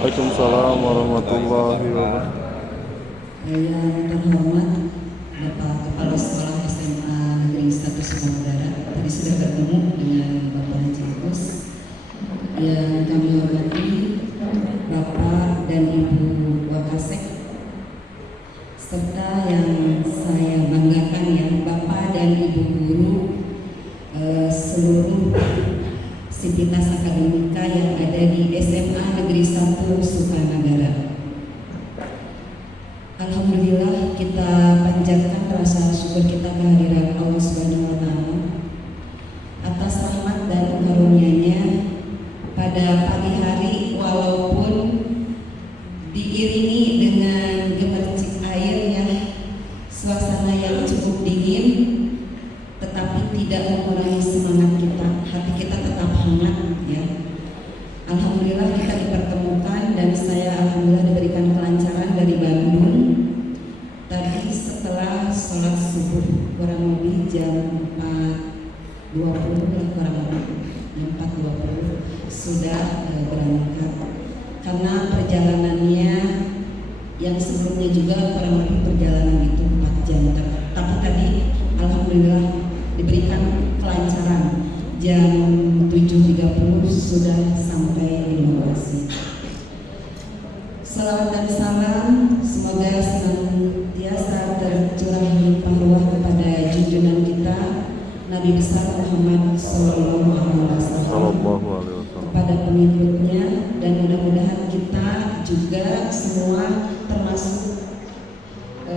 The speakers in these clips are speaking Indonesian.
Waalaikumsalam warahmatullahi wabarakatuh. Yang terhormat Bapak Kepala Sekolah SMA Negeri 1 Sumedara, tadi sudah bertemu dengan Bapak Haji Agus. Yang kami hormati Bapak dan Ibu Wakasek, serta yang saya banggakan ya Bapak dan Ibu guru seluruh sivitas akademika yang ada di SMA Negeri 1 Sukanagara. Alhamdulillah, kita panjatkan rasa syukur kita kehadiran Allah Subhanahu wa Ta'ala atas rahmat dan karunia-Nya pada pagi hari, walaupun diiringi dengan gemercik air ya, suasana yang cukup dingin, tetapi tidak mengurangi semangat kita. Hati kita tetap hangat ya. Alhamdulillah kita dipertemukan dan saya alhamdulillah diberikan kelancaran dari Bandung. Tadi setelah sholat subuh kurang lebih jam 4.20 lah, kurang lebih jam 4.20 sudah berangkat. Karena perjalanannya yang sebelumnya juga kurang lebih perjalanan itu 4 jam. Tapi tadi alhamdulillah diberikan kelancaran, jam 7.30 sudah sampai di lokasi. Salawat dan salam semoga senantiasa tercurah limpah ruah kepada junjungan kita Nabi besar Muhammad Sallallahu Alaihi Wasallam, kepada pengikutnya, dan mudah-mudahan kita juga semua termasuk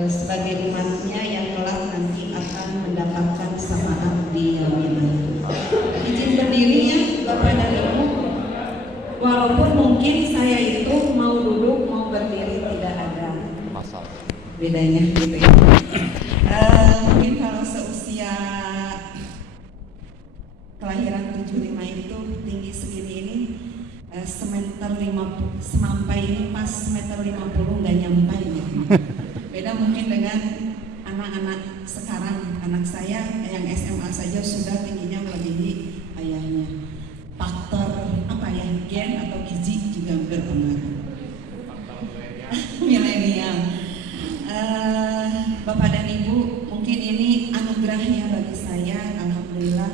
sebagai umatnya yang kelak nanti akan mendapatkan syafaat di yaumil akhir. Izin berdiri ya Bapak dan Ibu. Walaupun mungkin saya itu mau duduk mau berdiri tidak ada masalah bedanya gitu ya. Mungkin kalau seusia kelahiran 75 itu tinggi segini ini semeter 50 semampai ini pas meter 50 nggak nyampai gitu. Beda mungkin dengan anak-anak sekarang. Anak saya yang SMA saja sudah tingginya melebihi ayahnya. Faktor apa ya, gen atau gizi juga berpengaruh. Milenial. Bapak dan Ibu, mungkin ini anugerah ya bagi saya. Alhamdulillah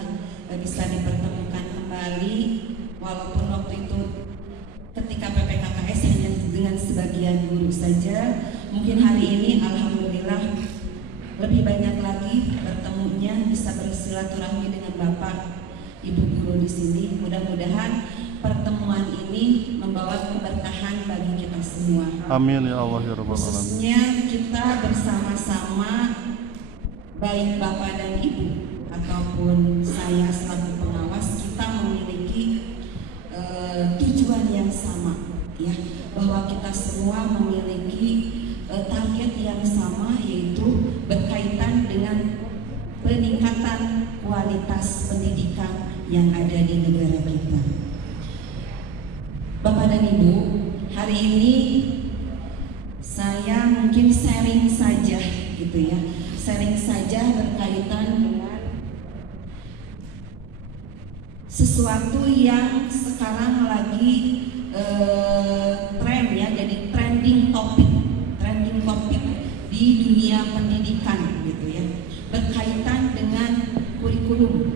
bisa dipertemukan kembali, walaupun waktu itu ketika PPKKS hanya dengan sebagian guru saja. Mungkin hari ini alhamdulillah lebih banyak lagi bertemunya, bisa bersilaturahmi dengan Bapak Ibu guru di sini. Mudah-mudahan pertemuan ini membawa keberkahan bagi kita semua. Amin ya Allah ya Rabbal Alamin. Khususnya kita bersama-sama, baik Bapak dan Ibu ataupun saya selaku pengawas, kita memiliki tujuan yang sama ya, bahwa kita semua memiliki target yang sama, yaitu berkaitan dengan peningkatan kualitas pendidikan yang ada di negara kita. Bapak dan Ibu, hari ini saya mungkin sharing saja gitu ya, sharing saja berkaitan dengan sesuatu yang sekarang lagi tren ya, jadi trending topik di dunia pendidikan gitu ya, berkaitan dengan kurikulum.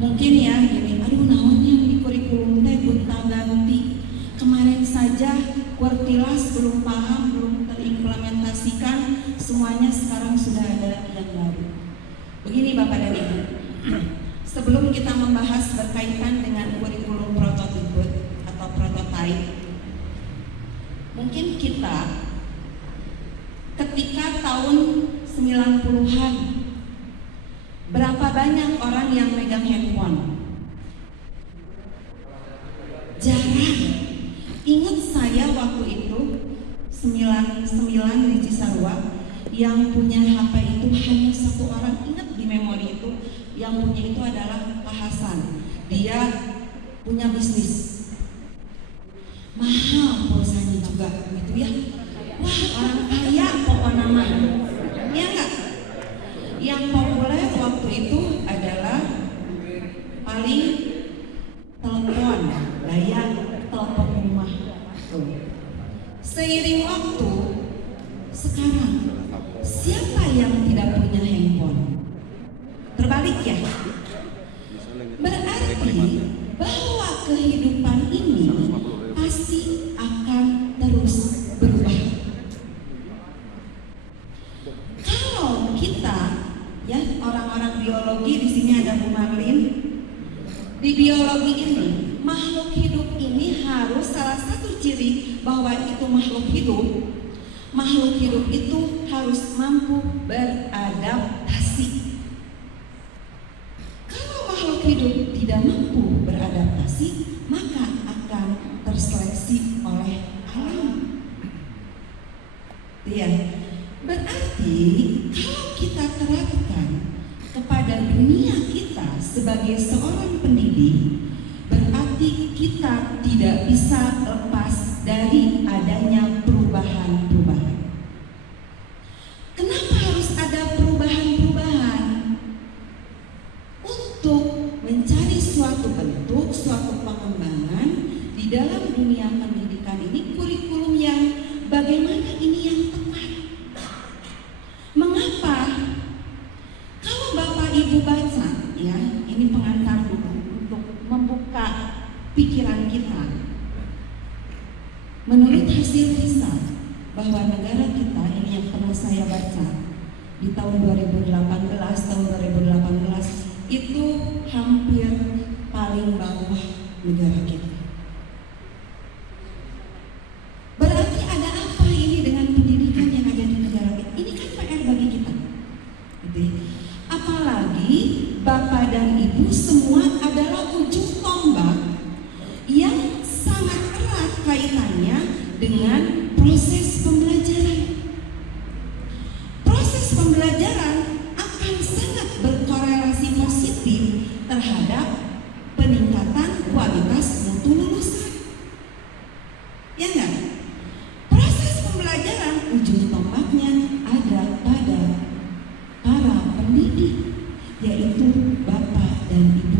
Mungkin ya gini, aduh naonnya di kurikulum teh gonta-ganti. Kemarin saja Kuartilas belum paham, belum terimplementasikan, semuanya sekarang sudah ada yang baru. Begini Bapak dan Ibu, sebelum kita membahas berkaitan dengan kurikulum prototipe atau prototype, mungkin kita tahun 90-an. Berapa banyak orang yang megang handphone? Jarang. Ingat saya waktu itu 99 di Cisarua, yang punya HP itu hanya satu orang. Ingat di memori itu, yang punya itu adalah Pak Hasan. Dia punya bisnis mahal, pulsanya juga gitu ya. Wah, orang kaya pokoknya mah. Ya enggak? Yang populer waktu itu adalah paling telepon, layar telepon rumah. Seiring waktu, sekarang siapa yang tidak punya handphone? Terbalik ya. Berarti bahwa kehidupan ini pasti akan terus berubah. Kalau kita, ya, orang-orang biologi, di sini ada Bu Marlin. Di biologi ini, makhluk hidup ini harus, salah satu ciri bahwa itu makhluk hidup itu harus mampu beradaptasi. Kalau makhluk hidup tidak mampu beradaptasi, maka akan terseleksi oleh alam. Ya, berarti kalau kita terapkan kepada dunia kita sebagai seorang pendidik, berarti kita tidak bisa lepas dari adanya perubahan-perubahan. Kenapa harus ada perubahan-perubahan? Untuk mencari suatu bentuk, suatu pengembangan di dalam dunia pendidikan ini, kurikulum yang bagaimana ini yang tepat. Mengapa? Kalau Bapak Ibu baca, ya, ini pengantar dulu untuk membuka pikiran kita. Menurut hasil riset bahwa negara kita ini yang pernah saya baca di tahun 2018 itu hampir paling bawah negara kita. Berarti ada apa ini dengan pendidikan yang ada di negara kita? Ini kan PR bagi kita, gitu ya. Apalagi Bapak dan Ibu semua adalah ujung tombak yang sangat erat kaitannya dengan proses pembelajaran. Proses pembelajaran akan sangat berkorelasi positif terhadap peningkatan kualitas mutu lulusan. Ya enggak? Proses pembelajaran ujung tombaknya ada pada para pendidik, yaitu Bapak dan Ibu.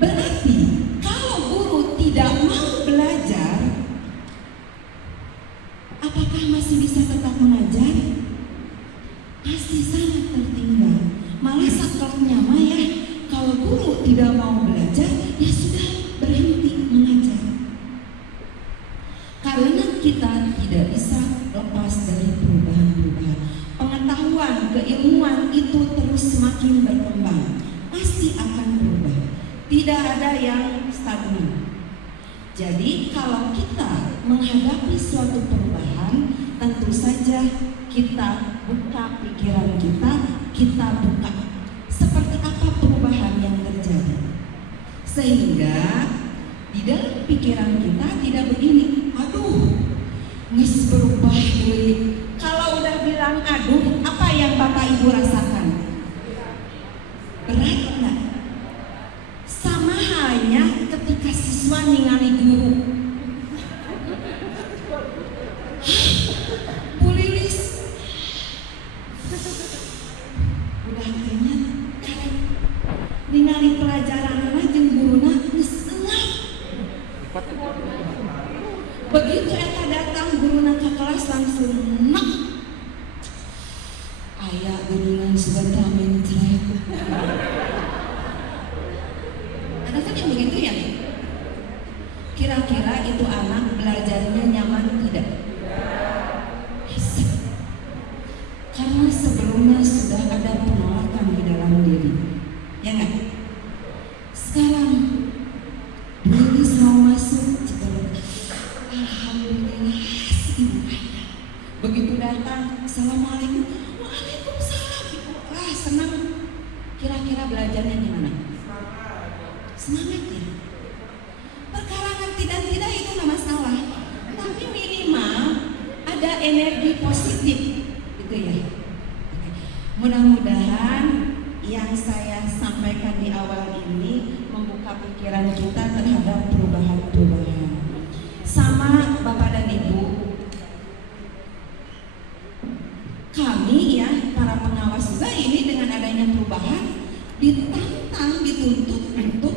Berarti kalau guru tidak mau belajar, apakah masih bisa tetap mengajar? Pasti sangat tertinggal. Malah sakleknya mah ya, kalau guru tidak mau belajar, ya sudah berhenti mengajar. Karena kita tidak bisa lepas dari perubahan-perubahan. Pengetahuan, keilmuan itu terus semakin berkembang, pasti akan berubah. Tidak ada yang stagnan. Jadi kalau kita menghadapi suatu perubahan, tentu saja kita buka pikiran kita buka seperti apa perubahan yang terjadi. Sehingga di dalam pikiran kita tidak begini, aduh, nis berubah deui. Kalau udah bilang aduh, apa yang Bapak Ibu rasakan? Berat enggak? Sama halnya ketika siswa ningali guru. Bu Lilis, udah kayaknya ningali pelajaran jeung guruna geus enak. Begitu eta datang guruna ke kelas langsung enak. Aya geuningan sebentar mencret. Ada kan yang begitu ya? Kira-kira itu anak belajarnya nyaman tidak? Karena sebelumnya sudah ada penolakan di dalam diri, ya nggak? Sekarang Lilis mau masuk, alhamdulillah, Begitu datang, assalamualaikum, waalaikumsalam. Wah, senang. Kira-kira belajarnya gimana? Semangat ya. Perkarangan tidak itu nggak masalah, tapi minimal ada energi positif, gitu ya. Mudah-mudahan yang saya sampaikan di awal ini membuka pikiran kita terhadap perubahan-perubahan. Sama Bapak dan Ibu, kami ya para pengawas juga ini dengan adanya perubahan ditantang, dituntut untuk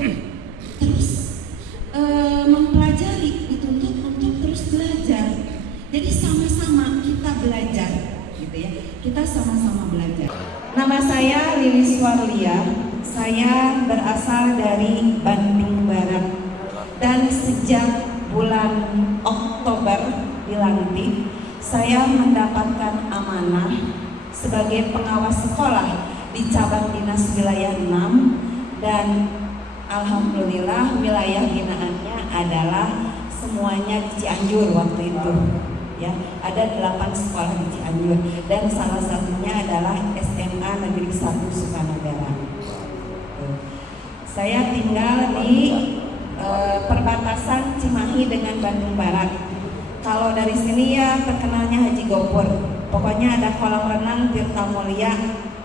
terus mempelajari, dituntut untuk terus belajar. Jadi sama-sama kita belajar, gitu ya. Kita sama-sama belajar. Nama saya Lilis Warlia. Saya berasal dari Bandung Barat dan sejak bulan Oktober dilantik, saya mendapatkan amanah sebagai pengawas sekolah di cabang dinas wilayah 6 dan alhamdulillah wilayah binaannya adalah semuanya di Cianjur waktu itu. Ya, ada 8 sekolah di Cianjur dan salah satunya adalah SMA Negeri 1 Sukanagara. Saya tinggal di perbatasan Cimahi dengan Bandung Barat. Kalau dari sini ya terkenalnya Haji Gopur. Pokoknya ada kolam renang Tirta Mulia,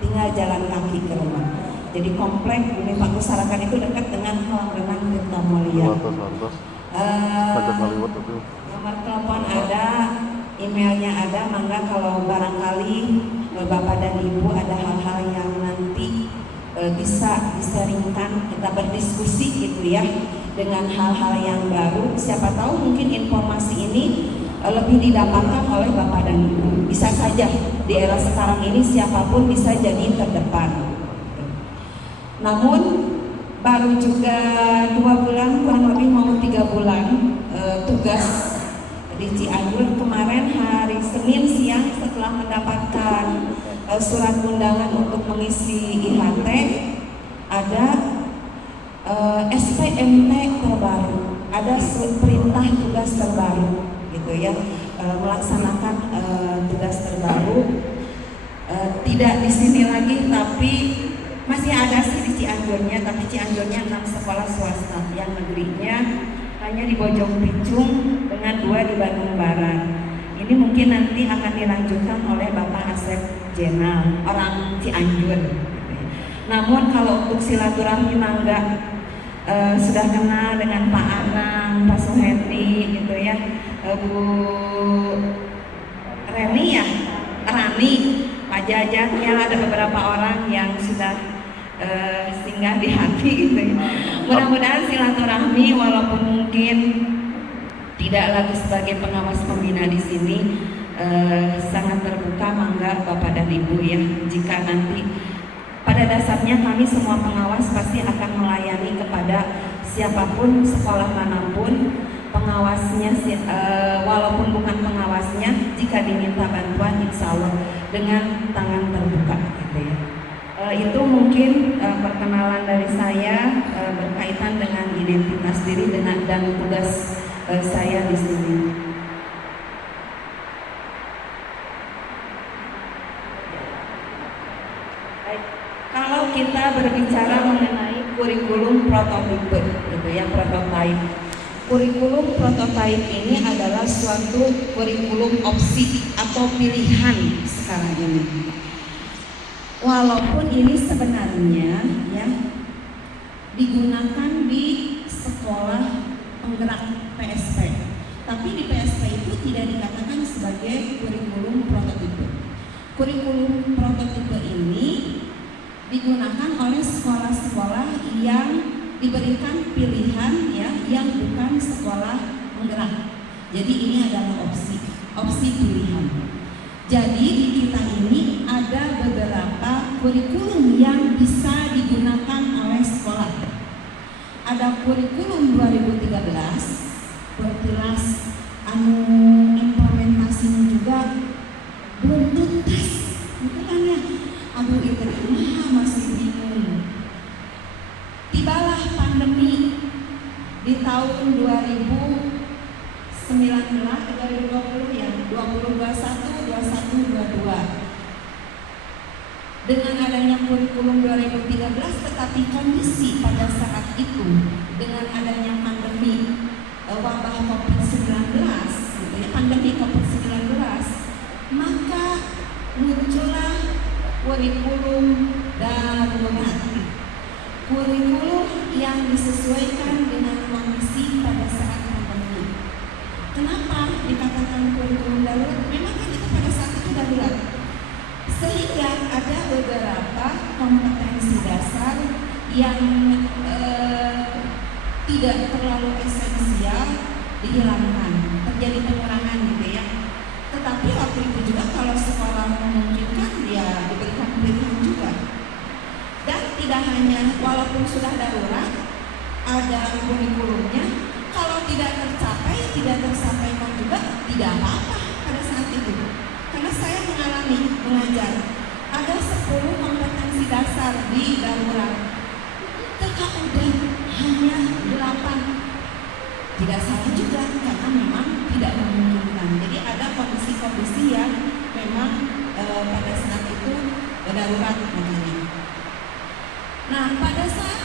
tinggal jalan kaki ke rumah. Jadi komplek Bumi Pangusarakan itu dekat dengan kolam renang Tirta Mulia. Nomor telepon ada, emailnya ada. Mangga kalau barangkali Bapak dan Ibu ada hal-hal yang nanti bisa diseringkan, kita berdiskusi gitu ya dengan hal-hal yang baru. Siapa tahu mungkin informasi ini lebih didapatkan oleh Bapak dan Ibu. Bisa saja di era sekarang ini siapapun bisa jadi terdepan. Namun baru juga 2 bulan, kurang lebih mau 3 bulan tugas di Cianjur. Kemarin hari Senin siang setelah mendapatkan surat undangan untuk mengisi IHT, ada SPMT terbaru, ada perintah tugas terbaru, gitu ya, melaksanakan tugas terbaru. Tidak di sini lagi, tapi masih ada sih di Cianjurnya, tapi Cianjurnya 6 sekolah swasta, yang negerinya hanya di Bojong Picung dengan 2 di Bandung Barat. Ini mungkin nanti akan dilanjutkan oleh Bapak Asep Jenal, orang Cianjur. Namun kalau untuk silaturahmi mangga sudah kenal dengan Pak Anang, Pak Suhendi, gitu ya, Bu Reni ya, Rani, Pak Jajat, ya ada beberapa orang yang sudah singgah di hati gitu ya. Mudah-mudahan silaturahmi walaupun mungkin tidak lagi sebagai pengawas pembina di sini, sangat terbuka. Mangga Bapak dan Ibu ya, jika nanti pada dasarnya kami semua pengawas pasti akan melayani kepada siapapun, sekolah manapun, pengawasnya walaupun bukan pengawasnya, jika diminta bantuan insya Allah dengan tangan terbuka gitu ya. Itu mungkin perkenalan dari saya berkaitan dengan identitas diri dan tugas saya di sini. Baik, kalau kita berbicara mengenai kurikulum prototipe, gitu ya, prototipe. Kurikulum prototipe ini adalah suatu kurikulum opsi atau pilihan sekarang ini. Walaupun ini sebenarnya ya digunakan di sekolah penggerak PSP, tapi di PSP itu tidak dikatakan sebagai kurikulum prototipe. Kurikulum prototipe ini digunakan oleh sekolah-sekolah yang diberikan pilihan ya, yang bukan sekolah penggerak. Jadi ini adalah opsi pilihan. Jadi di kita ini ada beberapa kurikulum yang bisa digunakan oleh sekolah. Ada kurikulum 2013, berjelas implementasinya juga belum tuntas. Makanya, aduh itu masih bingung. Tibalah pandemi di tahun 2019, 2020 ya, 2021, kedua, dengan adanya kurikulum 2013, tetapi kondisi pada saat itu dengan adanya pandemi wabah COVID-19, gitu ya, pandemi COVID-19, maka muncullah kurikulum darurat. Kurikulum yang disesuaikan dengan kondisi pada saat pandemi. Kenapa dikatakan kurikulum darurat? Memang kan itu pada saat itu darurat. Sehingga ada beberapa kompetensi dasar yang tidak terlalu esensial dihilangkan, terjadi pengurangan gitu ya. Tetapi waktu itu juga kalau sekolah memungkinkan ya diberikan pilihan juga. Dan tidak hanya walaupun sudah darurat ada kurikulumnya, kalau tidak tersampaikan juga tidak apa-apa pada saat itu. Karena saya mengalami mengajar ada 10 kompetensi dasar di darurat. TKUD hanya 8. Tidak salah juga karena memang tidak memungkinkan. Jadi ada kondisi-kondisi yang memang pada saat itu darurat makanya. Nah, pada saat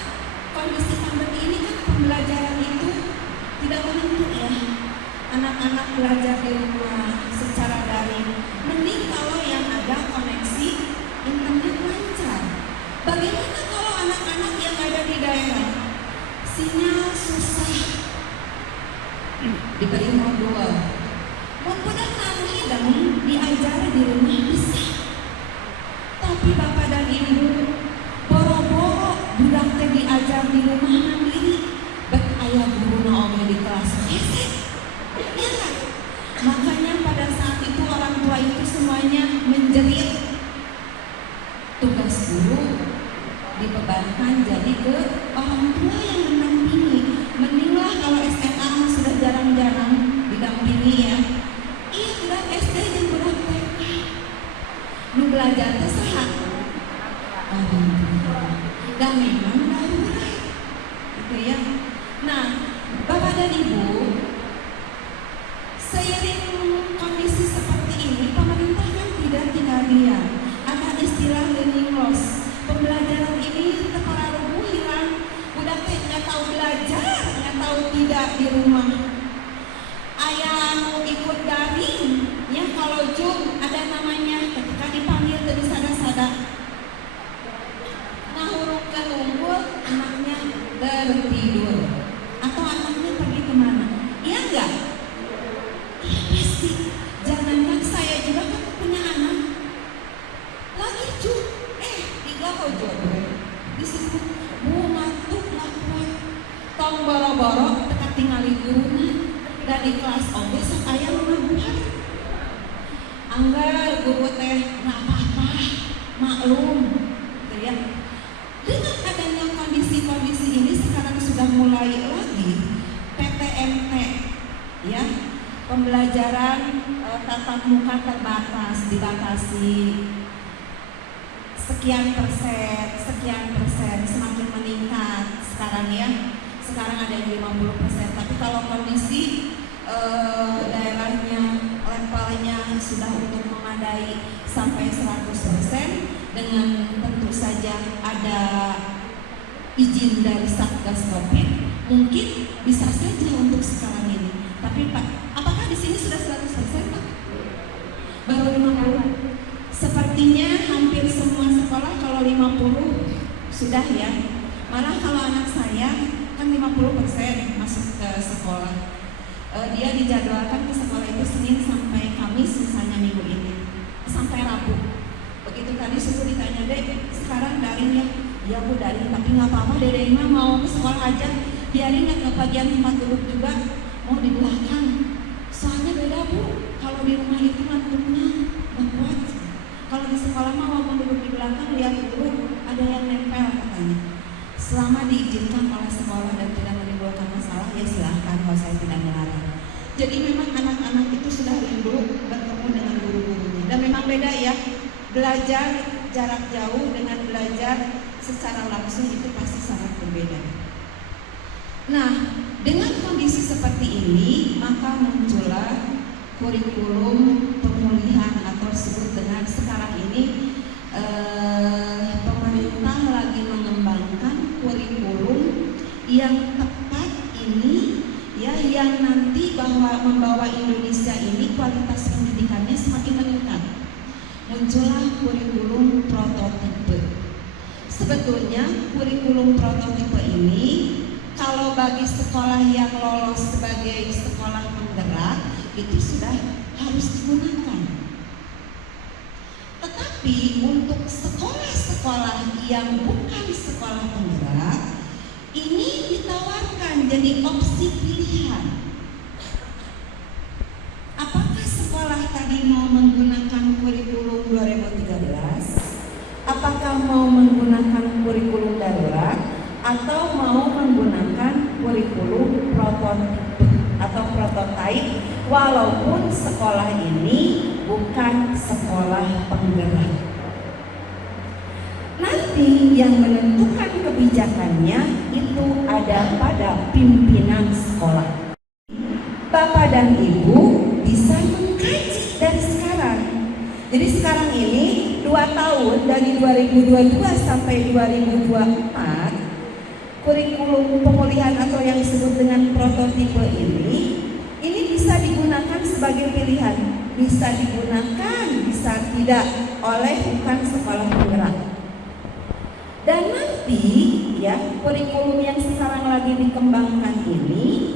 kondisi pandemi ini kan pembelajaran itu tidak menentu ya. Anak-anak belajar di rumah secara daring. Mending kalau yang ada koneksi internet lancar. Bagaimana kalau anak-anak yang ada di daerah sinyal susah, diberi modul, mudah hidang diajari di rumah bisa. Tapi bapak dan ibu boro-boro budak teh diajar di rumah mandiri, bet aya guru oge di kelas hese. Ya kan? Makanya pada saat itu orang tua itu semuanya menjerit. Tugas guru dibebankan jadi ke orang tua yang mendampingi. Mendinglah kalau SMA sudah jarang-jarang didampingi ya. Iya budak SD dan budak TK. Nu belajar teh saha? Dan memang darurat. Gitu ya. Nah, Bapak dan Ibu, seiring kondisi seperti ini, pemerintah kan tidak tinggal diam. Ada istilah learning loss. Pembelajaran ini terpararuh hilang. Udah nggak tahu belajar, nggak tahu tidak di rumah. Ayah mau ikut daring, ya kalau Zoom ada namanya ketika dipanggil dari sada-sada. Ngahuruk ke unggul, anaknya tertidur. Atau anaknya pergi kemana? Iya enggak? Iya pasti. Jangankan saya juga kan punya anak. Lagi Zoom, tiga ojo disebut ngantuk nggak kuat. Tong boro-boro teka tinggali guruna dari kelas oge sok aya nu ngabuhan. Anggar guru teh nggak apa-apa, maklum, gitu ya. Dengan adanya kondisi-kondisi ini sekarang sudah mulai lagi PTMT, ya, pembelajaran tatap muka terbatas, dibatasi sekian persen, semakin meningkat sekarang ya. Sekarang ada yang 50%, tapi kalau kondisi daerahnya levelnya sudah untuk memadai sampai 100%, dengan tentu saja ada izin dari Satgas Covid, mungkin bisa saja untuk sekarang ini. Tapi Pak, apakah di sini sudah 100% Pak? Baru 50. Sepertinya hampir semua sekolah kalau 50 sudah ya. Malah kalau anak saya kan 50% masuk ke sekolah. Dia dijadwalkan ke sekolah itu Senin sampai Kamis, misalnya minggu ini sampai Rabu. Begitu tadi suku ditanya, Dek, sekarang daring ya? Ya Bu daring, tapi nggak apa-apa, Dede mah mau ke sekolah aja. Biarin nggak ke bagian tempat duduk juga, mau di belakang. Soalnya beda Bu, kalau di rumah itu ngantuknya nggak kuat. Kalau di sekolah mah walaupun duduk di belakang lihat dulu ada yang nempel katanya. Selama diizinkan oleh sekolah dan tidak menimbulkan masalah ya silahkan, kalau saya tidak melarang. Jadi memang anak-anak itu sudah rindu bertemu dengan guru-gurunya. Dan memang beda ya, belajar jarak jauh dengan belajar secara langsung itu pasti sangat berbeda. Nah, dengan kondisi seperti ini maka muncullah kurikulum pemulihan atau disebut dengan sebetulnya kurikulum prototipe ini kalau bagi sekolah yang lolos sebagai sekolah penggerak itu sudah harus digunakan. Tetapi untuk sekolah-sekolah yang bukan sekolah penggerak ini ditawarkan jadi opsi pilihan. Apakah sekolah tadi mau menggunakan kurikulum 2013? Apakah mau menggunakan kurikulum darurat atau mau menggunakan kurikulum prototipe atau prototipe walaupun sekolah ini bukan sekolah penggerak. Nanti yang menentukan kebijakannya itu ada pada pimpinan sekolah. Bapak dan Ibu bisa mengkaji dari sekarang. Jadi sekarang ini 2 tahun dari 2022 sampai 2024 kurikulum pemulihan atau yang disebut dengan prototipe ini bisa digunakan sebagai pilihan, bisa digunakan, bisa tidak oleh bukan sekolah penggerak. Dan nanti ya kurikulum yang sekarang lagi dikembangkan ini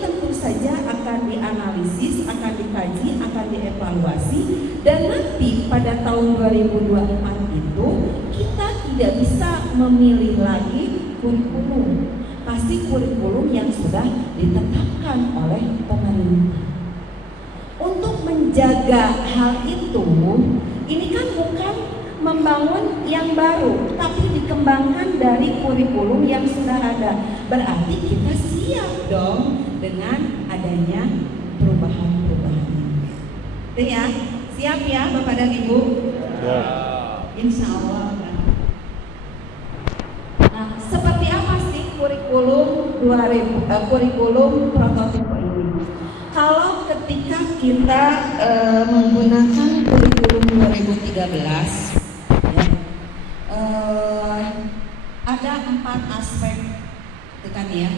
tentu saja akan dianalisis, akan dikaji, akan dievaluasi, dan nanti pada tahun 2024 itu kita tidak bisa memilih lagi kurikulum. Pasti kurikulum yang sudah ditetapkan oleh pemerintah. Untuk menjaga hal itu, ini kan bukan membangun yang baru, tapi dikembangkan dari kurikulum yang sudah ada. Berarti kita siap dong dengan adanya perubahan-perubahan. Itu ya, siap ya Bapak dan Ibu? Ya. Insya Allah. Nah, seperti apa sih kurikulum kurikulum prototipe ini? Kalau ketika kita menggunakan kurikulum 2013, ada 4 aspek, itu kan ya.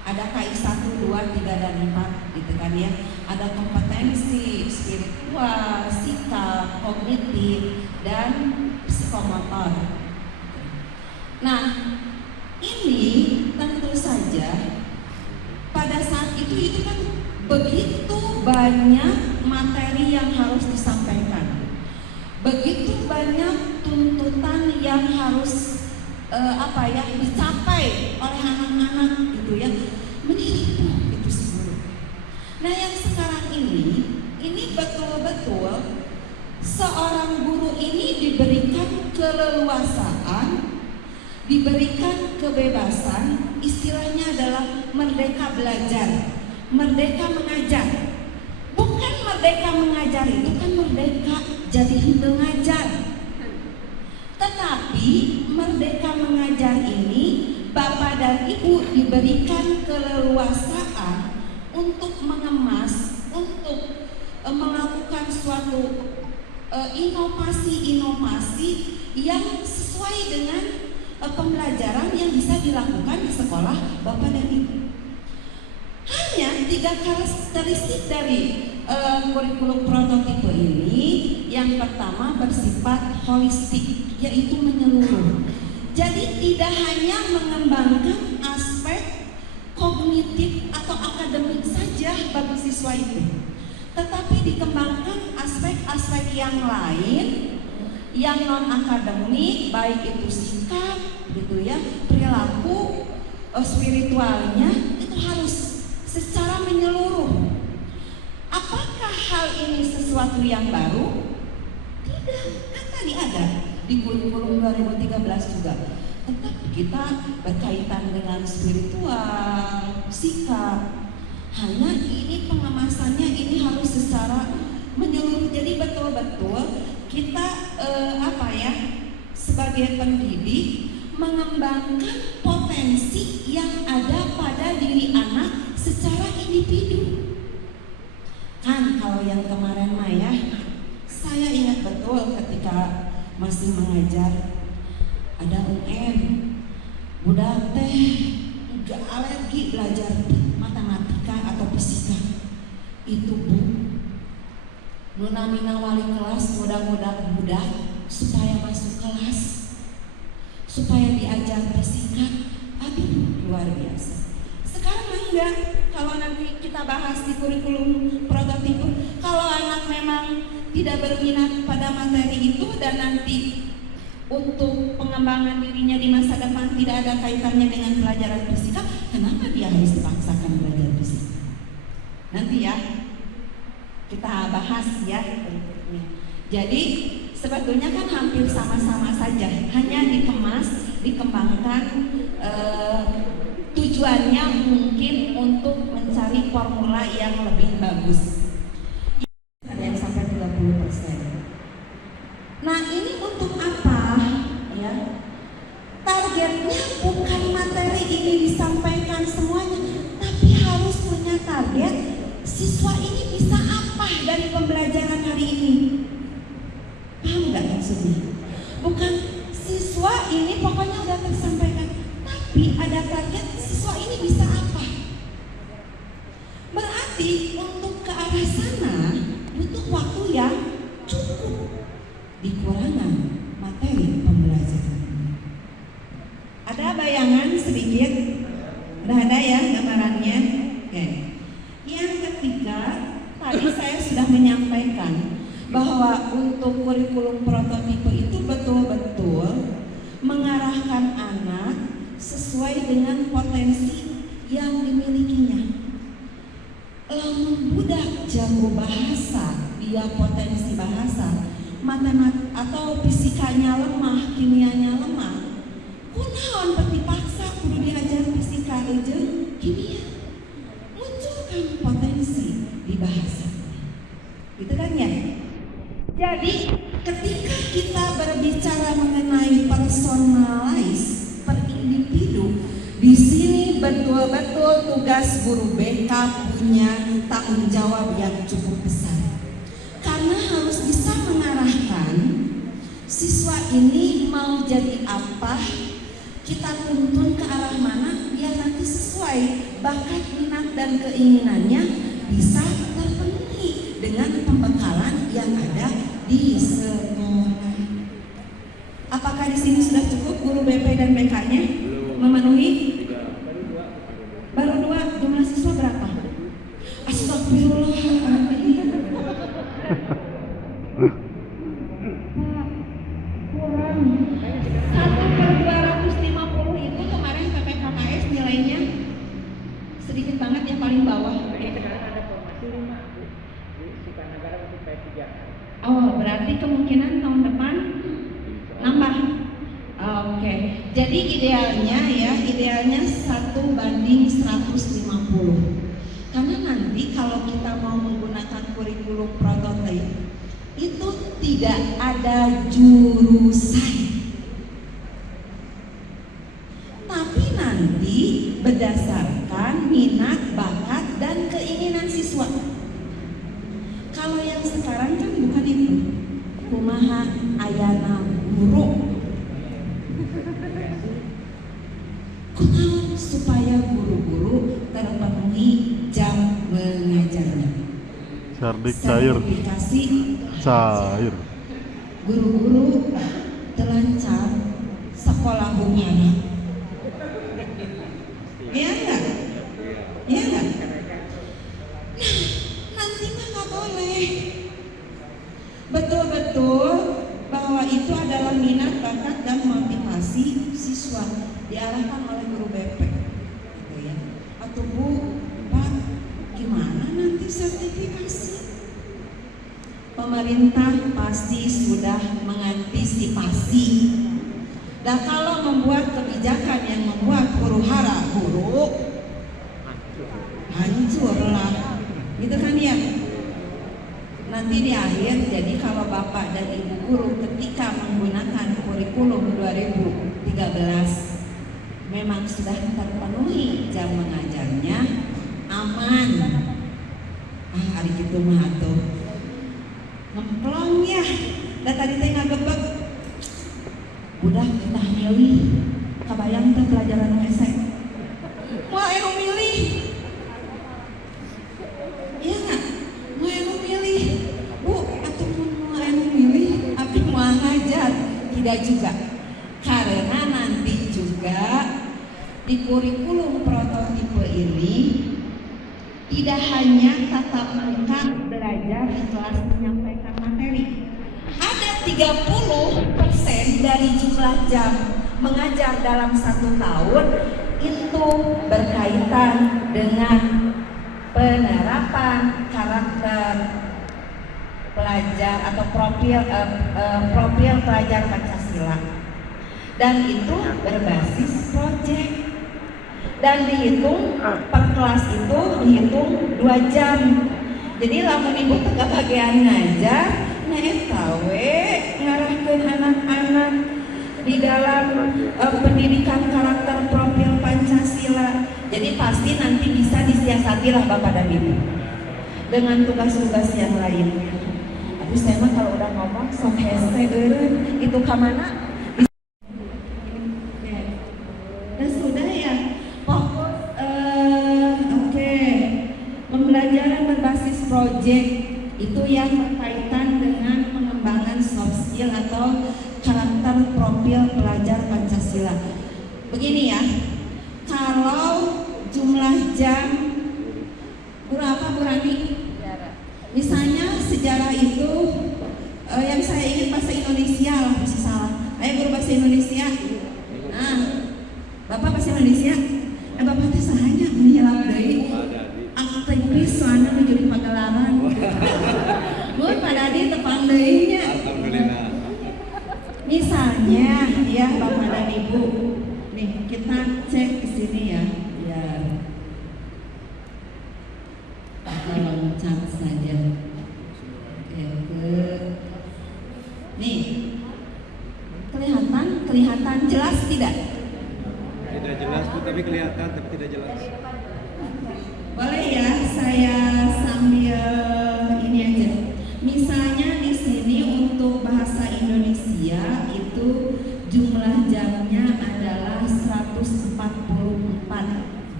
Ada KI 1, 2, 3, dan 4 gitu kan ya. Ada kompetensi, spiritual, sikap, kognitif, dan psikomotor. Nah, ini tentu saja pada saat itu kan begitu banyak materi yang harus disampaikan, begitu banyak tuntutan yang harus dicapai oleh anak-anak gitu ya, menipu itu semua. Nah yang sekarang ini betul-betul seorang guru ini diberikan keleluasaan, diberikan kebebasan, istilahnya adalah merdeka belajar, merdeka mengajar. Bukan merdeka mengajar itu kan merdeka jadi henteu ngajar. Tetapi merdeka mengajar ini Bapak dan Ibu diberikan keleluasaan untuk mengemas, untuk melakukan suatu inovasi-inovasi yang sesuai dengan pembelajaran yang bisa dilakukan di sekolah Bapak dan Ibu. Hanya 3 karakteristik dari kurikulum prototipe ini. Yang pertama bersifat holistik, yaitu menyeluruh. Jadi tidak hanya mengembangkan aspek kognitif atau akademik saja bagi siswa itu, tetapi dikembangkan aspek-aspek yang lain yang non akademik, baik itu sikap gitu ya, perilaku, spiritualnya itu harus secara menyeluruh. Apakah hal ini sesuatu yang baru? Tidak, kan tadi ada di kurikulum 2013 juga. Tetapi kita berkaitan dengan spiritual, sikap. Hanya ini pengemasannya ini harus secara menyeluruh. Jadi betul-betul kita sebagai pendidik mengembangkan potensi yang ada pada diri anak secara individu. Kan kalau yang kemarin Maya, saya ingat betul ketika masih mengajar, ada UN, budak teh gak alergi belajar matematika atau fisika. Itu Bu, nunamina wali kelas mudah-mudah budak supaya masuk kelas. supaya diajar fisika. Aduh, luar biasa. Sekarang enggak. Kalau nanti kita bahas di kurikulum prototipe, kalau anak memang tidak berminat pada materi itu dan nanti untuk pengembangan dirinya di masa depan tidak ada kaitannya dengan pelajaran fisika, kenapa dia harus dipaksakan belajar fisika? Nanti ya kita bahas ya berikutnya. Jadi sebetulnya kan hampir sama-sama saja, hanya dikemas, dikembangkan, tujuannya mungkin untuk mencari formula yang lebih bagus. Ada yang sampai 30%. Nah, ini untuk apa? Ya. Targetnya bukan materi ini disampaikan semuanya, tapi harus punya target siswa ini bisa apa dari pembelajaran hari ini. Paham nggak maksudnya? Bukan siswa ini pokoknya udah tersampaikan, tapi ada target siswa ini bisa apa. Berarti untuk ke arah sana butuh waktu yang cukup di kurangan materi pembelajaran. Ada bayangan sedikit? Udah ada ya gambarannya? Oke. Yang ketiga, tadi saya sudah menyampaikan bahwa untuk kurikulum prototipe itu betul-betul mengarahkan anak sesuai dengan potensi yang dimilikinya. Lamun budak jago bahasa, dia potensi bahasa, matematik atau fisikanya lemah, kimianya lemah, kunaon peti paksa kudu diajar fisika jeung kimia. Munculkan potensi di bahasa. Gitu kan ya? Jadi ketika kita berbicara mengenai personalize per individu, di sini betul-betul tugas guru BK punya tanggung jawab yang cukup besar. Karena harus bisa mengarahkan siswa ini mau jadi apa, kita tuntun ke arah mana biar nanti sesuai bakat, minat dan keinginannya bisa terpenuhi dengan pembekalan yang ada di sekolah. Apakah di sini sudah cukup guru BP dan BK-nya memenuhi? Baru 2, jumlah siswa berapa? Astagfirullahaladzim. Kurang 1/250 itu kemarin PPKKS nilainya sedikit banget yang paling bawah. Sekarang ada formasi 5 di Sukanagara untuk P3. Oh, berarti kemungkinan tahun depan nambah. Oke. Jadi idealnya 1/150. Karena nanti kalau kita mau menggunakan kurikulum prototipe itu tidak ada jurusan, tapi nanti berdasarkan minat, bakat, dan keinginan siswa. Kalau yang sekarang kan bukan itu. Kumaha ayana guru, kunaon supaya guru-guru terpenuhi jam mengajarnya. Cerdik cair. Sertifikasi Cair. guru-guru telancar sekolah bungana. Iya enggak? Iya enggak? Nah, nanti mah nggak boleh. Betul-betul bahwa itu adalah minat, bakat, dan motivasi siswa diarahkan oleh guru BP, gitu ya. Atau Bu, Pak, gimana nanti sertifikasi? Pemerintah pasti sudah mengantisipasi. Dan kalau membuat kebijakan yang membuat huru-hara guru, hancurlah, gitu kan ya? Nanti di akhir, jadi kalau Bapak dan Ibu guru ketika menggunakan kurikulum 2013 memang sudah terpenuhi jam mengajarnya, aman. Hari gitu mah tuh ngemplong ya. Dan tadi teh ngagebek. Udah kita milih. Kabayang teh pelajaran esek. Wah, anu milih. Iya enggak? Mau anu milih. Bu, atuh mau anu milih, tapi mau ngajar. Tidak juga. Karena di kurikulum prototipe ini tidak hanya tatap muka belajar di kelas menyampaikan materi. Ada 30% dari jumlah jam mengajar dalam 1 tahun itu berkaitan dengan penerapan karakter pelajar atau profil pelajar Pancasila, dan itu berbasis proyek dan dihitung per kelas itu dihitung 2 jam. Jadi lamun ibu tengah bagian ngajar nah eta we ngarahkeun anak-anak di dalam pendidikan karakter profil Pancasila. Jadi pasti nanti bisa disiasati lah Bapak dan Ibu dengan tugas-tugas yang lainnya. Tapi saya mah kalau udah ngomong sok hese eureun itu ka mana? Dan sudah ya. Fokus oke. Pembelajaran berbasis proyek itu yang berkaitan dengan pengembangan soft skill atau karakter profil pelajar Pancasila. Begini ya, kalau jumlah jam berapa Bu Rani? Misalnya sejarah itu yang saya ingat bahasa Indonesia lah, bisa salah. Ayo guru bahasa Indonesia. Nah, Bapak bahasa Indonesia? Bapak teh sahanya menyelam deui. Aktivis soalnya menjadi pagelaran. Bu pada di tepang deui nya. Alhamdulillah. Misalnya ya Bapak dan Ibu, nih kita cek ke sini ya, biar loncat saja. Oke, nih kelihatan jelas tidak? Tidak jelas Bu, tapi kelihatan tapi tidak jelas. Boleh ya saya sambil ini aja. Misalnya di sini untuk bahasa Indonesia itu jumlah jamnya adalah 144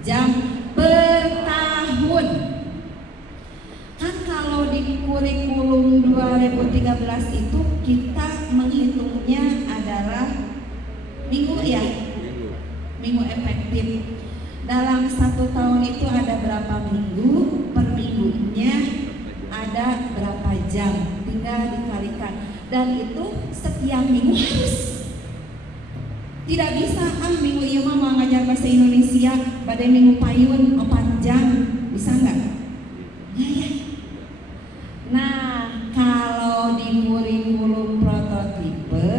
jam per tahun. Kan kalau di kurikulum 2013 itu kita menghitungnya adalah minggu ya, minggu efektif. Dalam 1 tahun itu ada berapa minggu, per minggunya ada berapa jam, tinggal dikalikan. Dan itu setiap minggu harus. Tidak bisa minggu ieu mah mau ngajar bahasa Indonesia pada minggu payun 4 jam, bisa nggak? Ya. Nah, kalau di kurikulum prototipe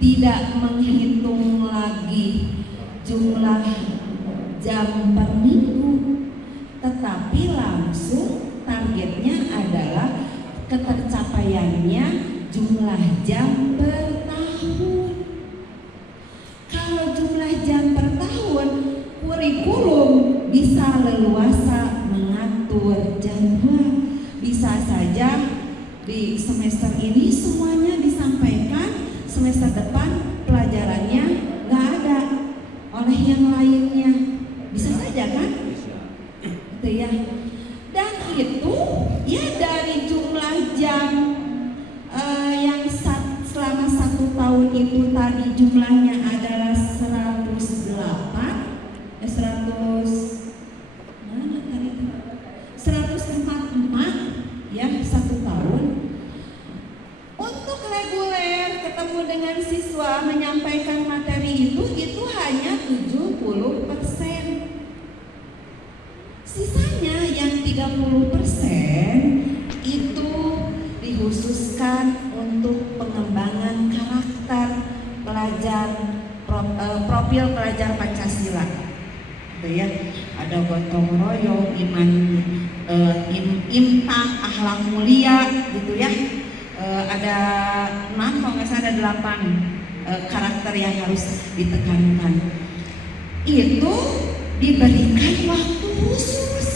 tidak menghitung lagi jumlah jam per minggu, tetapi langsung targetnya adalah ketercapaiannya jumlah jam per tahun. Kalau jumlah jam per tahun, kurikulum bisa leluasa mengatur jadwal. Bisa saja di semester ini semuanya disampaikan, semester depan pelajarannya nggak ada oleh yang lainnya. Bisa saja kan? Bisa. Gitu ya. Dan itu ya dari jumlah jam yang selama 1 tahun itu tadi jumlahnya adalah 104 ya 1 tahun. Untuk reguler ketemu dengan siswa menyampaikan materi itu hanya 70%. Sisanya yang 30% itu dikhususkan untuk pengembangan karakter pelajar profil pelajar Pancasila. Gitu ya. Ada gotong royong, iman, imtah, akhlak mulia, gitu ya. Ada 6 kalau nggak salah ada 8 karakter yang harus ditekankan. Itu diberikan waktu khusus.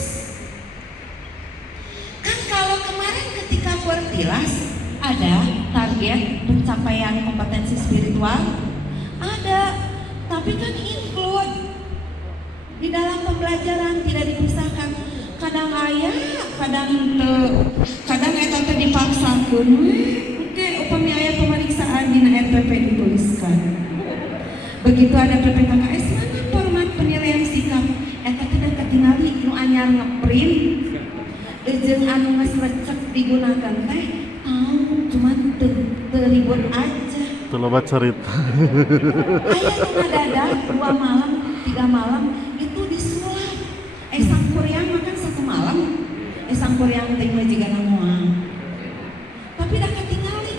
Kan kalau kemarin ketika Pertilas ada target pencapaian kompetensi spiritual, ada, tapi kan include di dalam pembelajaran, tidak dipisahkan. Kadang ayah, kadang henteu, kadang eta teh dipaksakeun we. Oke, upami aya pemeriksaan dina RPP dituliskan. Begitu ada PPKKS, mana format digunakan teh tahu cuman teribut aja. Itu loba cerita. Ayah yang ada 2 malam 3 malam itu disulap. Sangkuriang makan 1 malam. Sangkuriang teh majigana moal. Tapi dah ketinggali.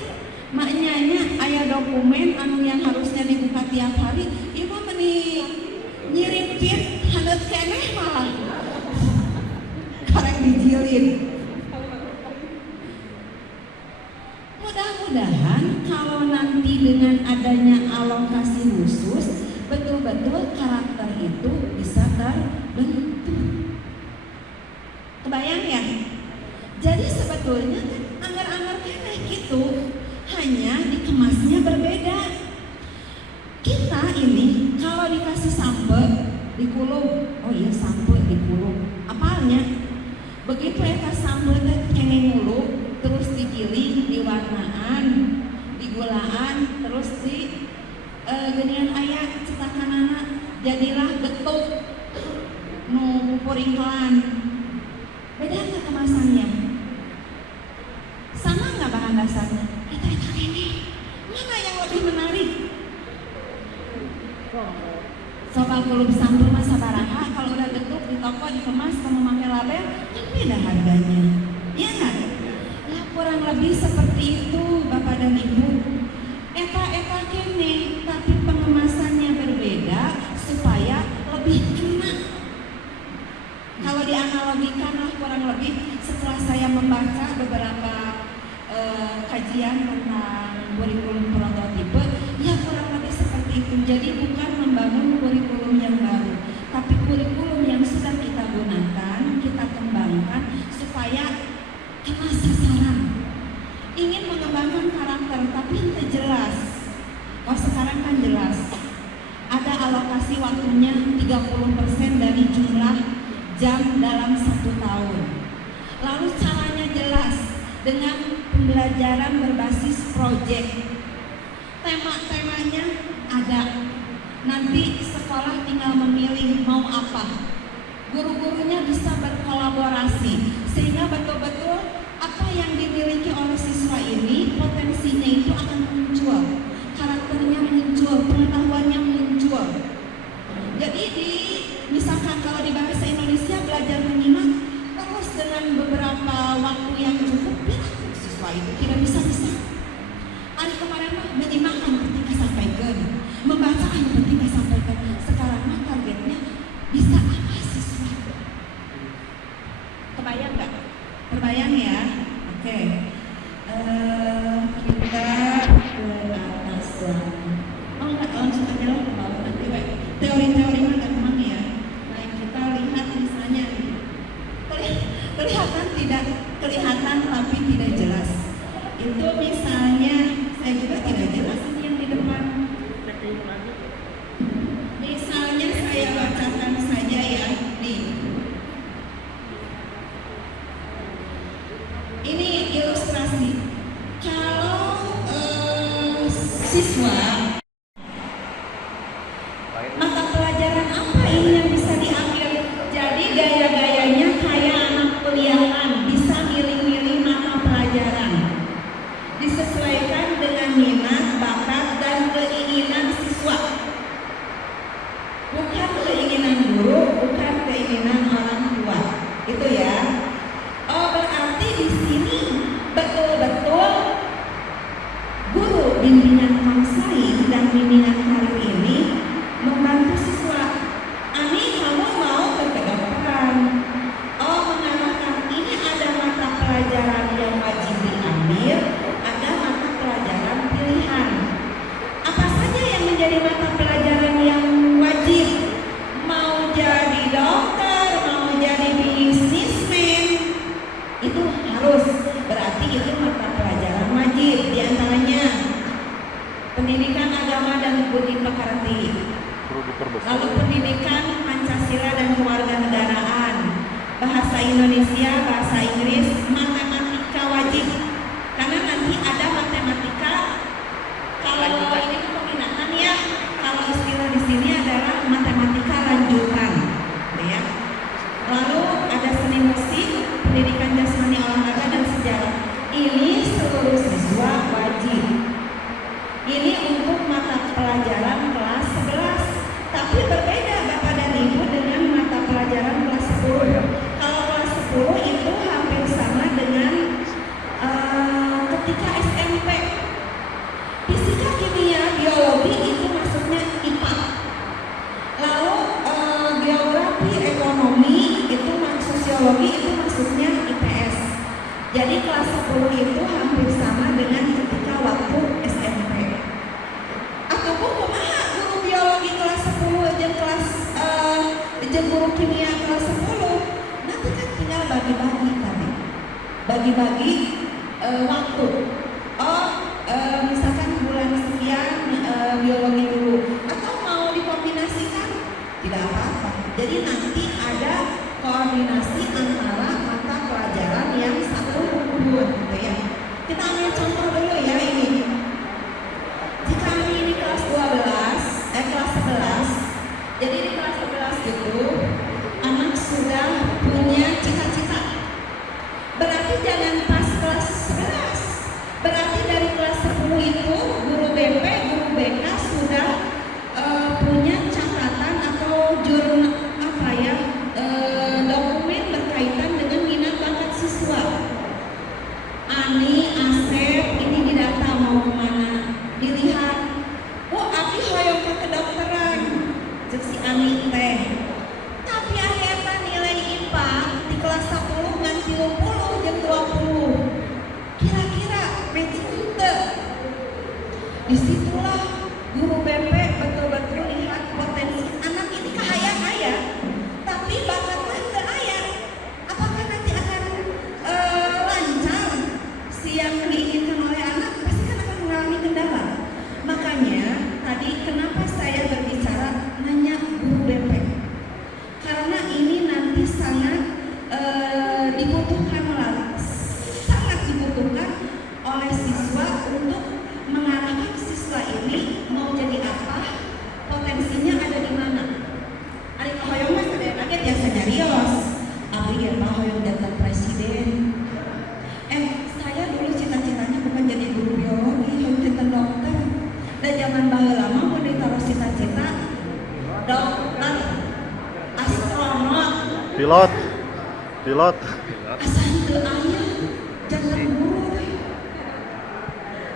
Maknyanya aya dokumen anu yang harusnya dibuka tiap hari, ieu mah meni nyiripin handeut keneh malah. Karek dijilin. Mudah-mudahan kalau nanti dengan adanya alokasi khusus betul-betul karakter itu bisa terbentuk. Kebayang ya? Jadi sebetulnya kan anggar-anggar keneh gitu, hanya dikemasnya berbeda. Kita ini kalau dikasih sampe dikulum, oh iya sampe dikulum, apalnya? Begitu eta sampe teh kene ngulu, terus digiling, diwarnaan, digulaan, terus di genian aya cetakanana jadilah getuk nu puringkelan. Beda nggak kemasannya? Sama nggak bahan dasarnya? Eta ini mana yang lebih menarik? Coba kulub sampul masa baraha, kalau udah getuk di toko dikemas kamu pakai label, kan beda harganya. Iya nggak? Ya kurang lebih seperti itu Bapak dan Ibu. Eta kene, tapi pengemasannya berbeda supaya lebih kena. Kalau dianalogikan lah kurang lebih setelah saya membaca beberapa kajian tentang kurikulum prototipe, ya kurang lebih seperti itu. Jadi bukan membangun kurikulum yang baru, tapi kurikulum yang sudah kita gunakan, kita kembangkan supaya kena sasaran. Ingin mengembangkan karakter tapi tidak jelas. Oh sekarang kan jelas. Ada alokasi waktunya 30% dari jumlah jam dalam 1 tahun. Lalu caranya jelas dengan pembelajaran berbasis proyek. Tema-temanya ada. Nanti sekolah tinggal memilih mau apa. Guru-gurunya bisa berkolaborasi sehingga betul-betul apa yang dimiliki oleh siswa ini potensinya itu akan muncul, karakternya muncul, pengetahuannya muncul. Jadi misalkan kalau di bahasa Indonesia belajar menyimak terus dengan beberapa waktu yang cukup, siswa itu tidak bisa. Hari kemarin mah menyimak yang penting sampaikan, membaca yang penting sampaikan. Sekarang mah targetnya bisa apa siswa? Kebayang nggak? Terbayang ya? Oke. Kita ke atas lagi. Oh nggak, langsung aja lah ke bawah nanti. Teori-teori mah gampang ya. Nah kita lihat misalnya kelihatan tapi tidak jelas. Itu misalnya saya juga tidak jelas ini yang di depan. Misalnya saya bacakan saja ya, nih. Ini ilustrasi. Kalau siswa mata pelajaran apa ini yang bisa diambil? Jadi gaya-gayanya kayak anak kuliahan, bisa milih-milih mata pelajaran. Disesuaikan dengan minat, bakat, dan keinginan siswa. Bukan keinginan guru, bukan keinginan orang tua. Itu ya. Oh berarti di sini betul-betul guru bimbingan konseling dan bimbingan karir ini membantu siswa. Ani kamu mau kedokteran. Oh mengarahkan ini ada mata pelajaran yang wajib diambil, ada mata pelajaran pilihan. Apa saja yang menjadi mata pelajaran yang wajib? Mau jadi dokter, mau jadi bisnismen, itu harus, berarti itu mata pelajaran wajib. Di antaranya pendidikan agama dan budi pekerti, lalu pendidikan Pancasila dan kewarganegaraan, bahasa Indonesia, bahasa Inggris, matematika wajib. Karena nanti ada matematika, kalau ini peminatan ya, kalau istilah di sini adalah matematika lanjutan, ya. Lalu ada seni musik, pendidikan jasmani olahraga dan sejarah. seluruh siswa wajib. Ini untuk mata pelajaran kelas 11. Tapi berbeda Bapak dan Ibu dengan mata pelajaran kelas 10. Kalau kelas 10 itu hampir sama dengan ketika SMP. Fisika, kimia, biologi itu masuknya IPA. Lalu geografi, ekonomi itu sosiologi itu masuknya IPS. Jadi kelas 10 itu hampir sama dengan ketika waktu SMP. Atau kumaha guru biologi kelas 10 jeung kelas jeung guru kimia kelas 10. Nanti kan tinggal bagi-bagi tadi. Bagi-bagi waktu. Misalkan bulan sekian biologi dulu atau mau dikombinasikan tidak apa-apa. Jadi nanti ada koordinasi antara mata pelajaran yang satu dua gitu ya. Kita ambil contoh dulu ya ini. Jika ini kelas 11, jadi di kelas 11 itu anak sudah punya cita-cita. Berarti jangan pas kelas 11. Berarti dari kelas 10 itu guru BP, guru BK sudah punya catatan atau jurnal dokumen berkaitan dengan minat bakat siswa. Ani, Asep, ini didata mau kemana? Dilihat. Oh, Abi hoyong ke kedokteran. Cek si Ani teh. Tapi akhirnya nilai IPA di kelas 10 ngan 30 jeung 20. Kira-kira matching teu? Disitulah guru BP betul-betul lihat potensi anak ini kaya-kaya, tapi bakatnya teu aya. Apakah nanti akan lancar si yang diinginkan oleh anak? Pasti kan akan mengalami kendala. Makanya tadi kenapa saya berbicara nanya guru BP? Karena ini nanti sangat dibutuhkan oleh siswa untuk mengarahkan siswa ini mau jadi apa, potensinya ada di mana. Ari hoyong mah sadaya kaget ya serius. Abdi ya Pak hoyong daftar presiden. Saya dulu cita-citanya bukan jadi guru biologi, hoyong jadi dokter. Dan zaman baheula mah mun ditaruh cita-cita dokter, astronot, pilot. Asal teu aya jangan guru.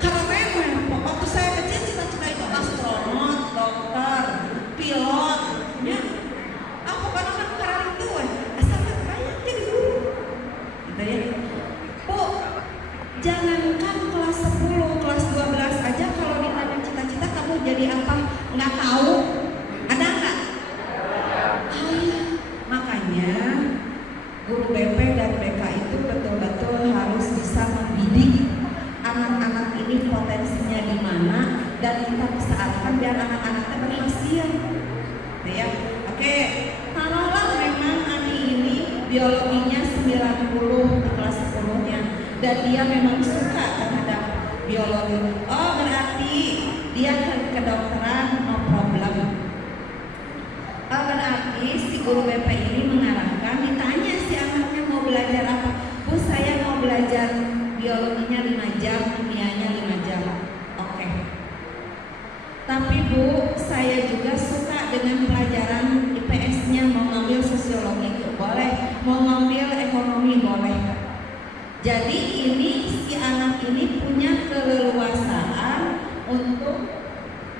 Karena memang waktu saya kecil cita-cita itu astronot, dokter, pilot, ya. Aku kadang-kadang karena itu, asalnya kayak jadi guru, gitu ya. Bu, jangankan kelas 10, kelas 12 aja kalau ditanya cita-cita kamu jadi apa, nggak tahu, ada nggak? Makanya guru BP dan BK itu betul-betul harus bisa membidik anak-anak ini potensinya di mana dan kita bisa arahkan biar anak-anaknya berhasil. Ya, oke. Taruhlah memang Ani ini biologinya 90 di kelas 10-nya dan dia memang suka terhadap biologi. Oh, berarti dia ke kedokteran no problem. Oh, berarti si guru BP ini mengarahkan, ditanya si anaknya mau belajar apa. Bu, saya mau belajar biologinya 5 jam, kimianya 5 jam. Oke. Tapi Bu, saya juga suka dengan pelajaran IPS-nya, mau ngambil sosiologi itu boleh, mau ngambil ekonomi boleh. Jadi ini si anak ini punya keleluasaan untuk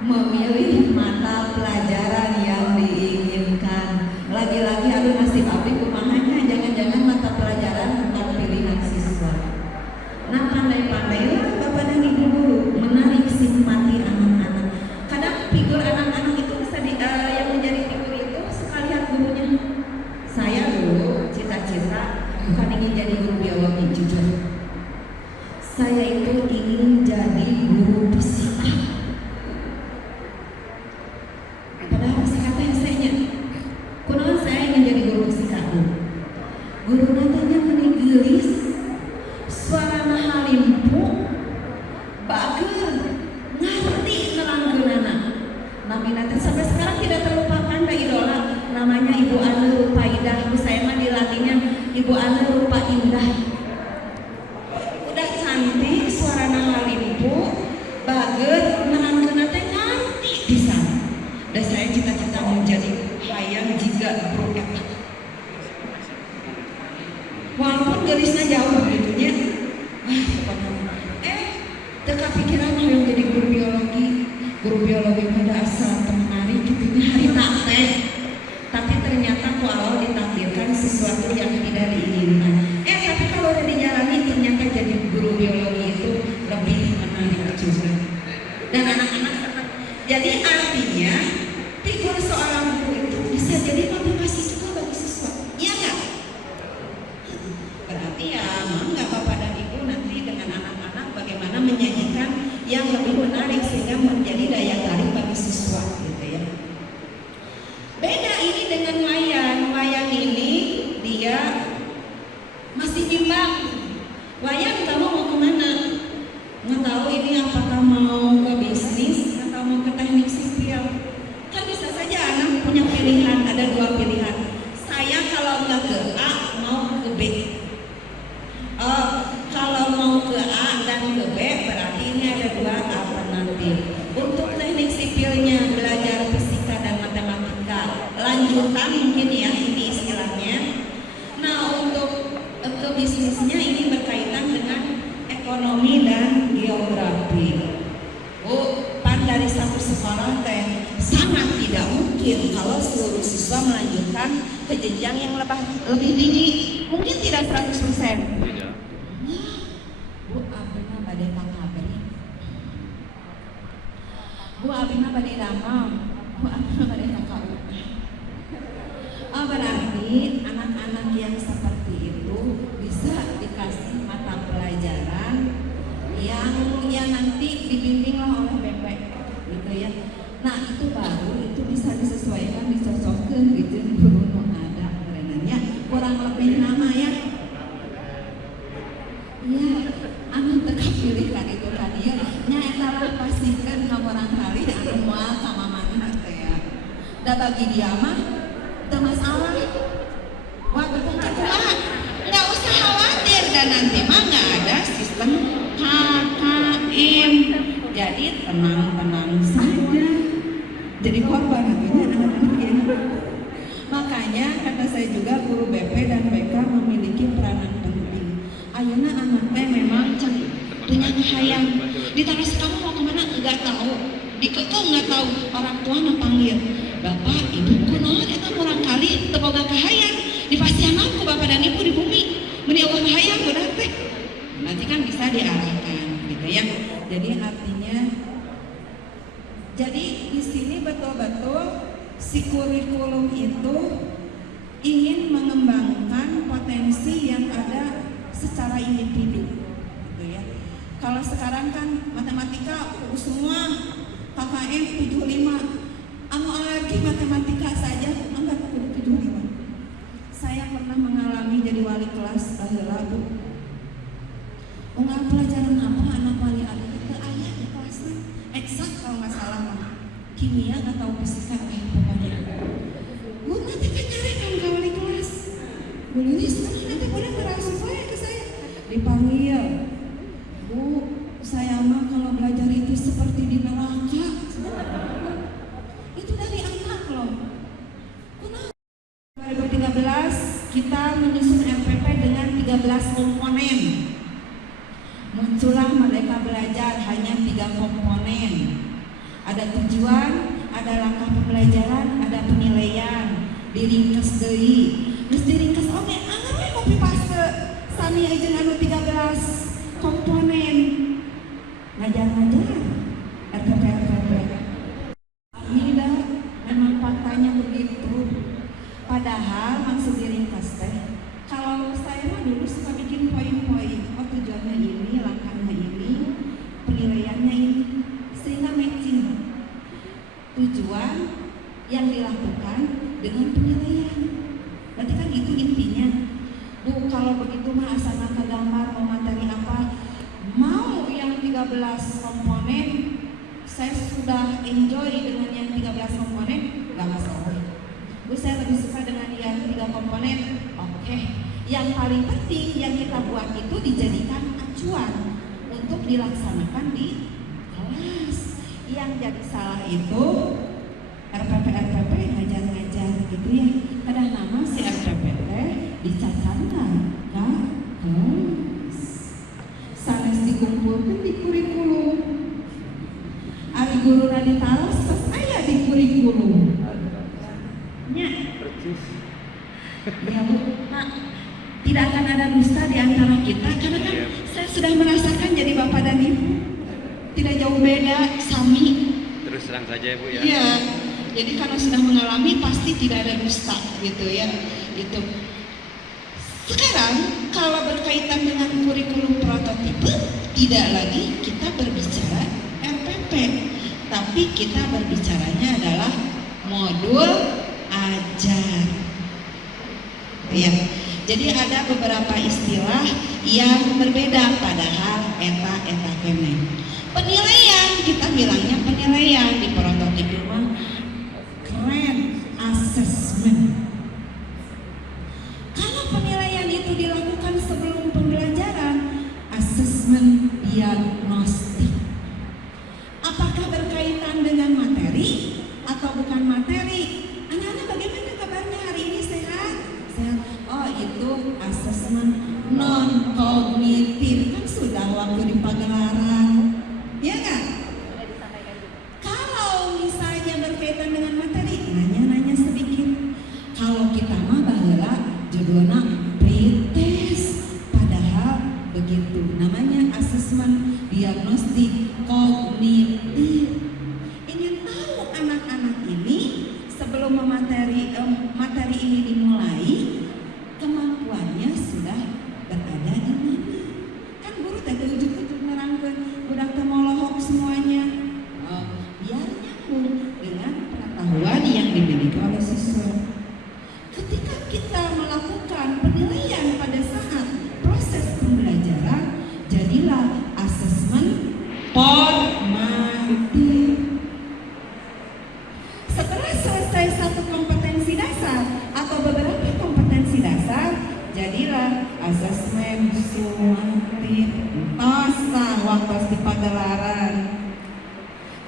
memilih mata pelajaran yang diinginkan. Lagi-lagi aduh nasib abdi kumahanya, jangan-jangan mata pelajaran bukan pilihan siswa. Nah, pandai-pandailah Bapak dan Ibu dulu menarik simpati anak-anak. Kadang figur anak-anak itu bisa yang menjadi figur itu suka lihat gurunya. Saya dulu cita-cita bukan ingin jadi guru biologi, jujur. Saya itu ingin jadi guru fisika. Padahal Teka pikiran yang jadi guru biologi pada asal temari gitu hari teh. Tapi ternyata ku Allah ditakdirkan sesuatu yang tidak diinginkan. Tapi kalau udah dijalani ternyata jadi guru biologi itu lebih menarik juga. Dan anak-anak jadi artinya figur seorang guru itu bisa jadi motivasi juga bagi siswa. Iya nggak? Berarti ya nggak Bapak dan Ibu nanti dengan anak-anak bagaimana menyajikan yang lebih menarik sehingga menjadi daya tarik bagi siswa gitu ya. Beda ini dengan wayang. Wayang ini dia masih bimbang. Wayang kamu mau kemana? Nggak tahu ini apakah mau ke bisnis atau mau ke teknik sipil. Kan bisa saja anak punya pilihan, ada dua pilihan. Saya kalau nggak ke A mau ke B. Kalau mau ke A dan ke B berarti ini ada dua alternatif. Untuk teknik sipilnya belajar fisika dan matematika lanjutan mungkin ya ini istilahnya. Nah untuk ke bisnisnya ini berkaitan dengan ekonomi dan geografi. Pan dari satu sekolah teh sangat tidak mungkin kalau seluruh siswa melanjutkan ke jenjang yang lebih tinggi. Mungkin tidak 100%. Bu Abina badai kakabri. Bu Abina badai damam. Bu Abina badai kakabri. Berarti anak-anak yang seperti itu bisa dikasih mata pelajaran yang nanti dibimbinglah oleh BP gitu ya. Nah itu baru itu bisa disesuaikan, dicocokkan gitu guru ada berenangnya kurang lebih nama ya. Iya, anu teka pilihkan itu kan ya. Nya eta lah pastikan kamu barangkali anu moal sama mana teh ya. Da bagi dia mah teu masalah. Wah, kumaha? Enggak usah khawatir dan nanti mah enggak ada sistem KKM. Jadi tenang-tenang saja. Jadi korban artinya anak-anak ini. Makanya kata saya juga guru BP dan BK memiliki peranan penting. Ayeuna anak teh memang punya hayang. Ditanya kamu mau kemana? Enggak tahu. Dikekeh enggak tahu. Orang tua panggil. Bapak, ibu kunaon eta kurang kali teu boga kahayang. Dipasihangan ku bapak dan ibu di bumi. Mun Allah kahayang bener teh. Nanti kan bisa diarahkan gitu ya. Jadi artinya di sini betul-betul si kurikulum itu ingin mengembangkan potensi yang ada secara individu gitu ya. Kalau sekarang kan matematika semua KKM 75 anu alergi matematika saja angkat kudu 75. Saya pernah mengalami jadi wali kelas baheula Bu. Unggal pelajaran apa anak wali alit itu aya di kelasnya. Eksak kalau nggak salah mah. Kimia atau fisika pokoknya. Bu nanti kan nyarekan ke wali kelas. Bu ini sekarang nanti pada ngerasa saya ke saya. Dipanggil. Bu, saya mah kalau belajar itu seperti di neraka. Itu dari anak loh. Kenapa? 2013 kita menyusun RPP dengan 13 komponen. Muncullah Merdeka Belajar hanya 3 komponen. Ada tujuan, ada langkah pembelajaran, ada penilaian. Diringkes deui. Geus diringkes oge, anggar we copy paste. Sami ajeun anu 13 komponen. Ngajar-ngajar RPP. Tidak, memang faktanya begitu. Padahal maksud diringkas teh, kalau saya mah dulu suka bikin poin-poin. Oh tujuannya ini, langkahnya ini, penilaiannya ini, sehingga matching tujuan yang dilakukan dengan penilaian. Berarti kan itu intinya. Bu kalau begitu mah asal ke gambar mau materi apa, mau yang 13 komponen. Saya sudah enjoy dengan yang 13 komponen, gak masalah. Bu saya lebih suka dengan yang 3 komponen. Oke. Yang paling penting yang kita buat itu dijadikan acuan untuk dilaksanakan di kelas. Yang jadi salah itu RPP ngajar-ngajar gitu ya. Kadang nama si RPP dicacankan kan? Sanes dikumpulkan di kurikulum. guru raditaros pas aya di kurikulum. Nya, Percis. ya Bu, Mak, tidak akan ada dusta di antara kita karena kan saya sudah merasakan jadi bapak dan ibu. Tidak jauh beda, sami. Terus terang saja ya Bu ya. Iya. Jadi karena sudah mengalami pasti tidak ada dusta gitu ya. Itu. Sekarang kalau berkaitan dengan kurikulum prototipe, tidak lagi kita berbicara RPP, tapi kita berbicaranya adalah modul ajar. Ya. Jadi ada beberapa istilah yang berbeda padahal eta kene. Penilaian, kita bilangnya penilaian di prototipe mah keren, assessment. Kalau penilaian itu dilakukan sebelum pembelajaran, assessment diagnostik. Apakah berkaitan dengan materi atau bukan materi? Anak-anak bagaimana kabarnya hari ini, sehat? Sehat. Oh, itu assessment non kognitif, kan sudah waktu di Pagelaran. Ya kan? Kalau misalnya berkaitan dengan materi, nanya sedikit. Kalau kita mah baheula judulna pretest, padahal begitu. Namanya asesmen diagnostik kognitif. Ingin tahu anak-anak ini sebelum materi ini dimulai, kemampuannya sudah berada di mana? Kan guru tadi ujuk-ujuk nerangkeun udah teu molohok semuanya. Biar nyambung dengan pengetahuan yang dimiliki oleh siswa. Ketika kita melakukan penilaian pada saat proses pembelajaran, jadilah asesmen formatif. Setelah selesai satu kompetensi dasar atau beberapa kompetensi dasar, jadilah asesmen sumatif. Tasa waktu di Pagelaran.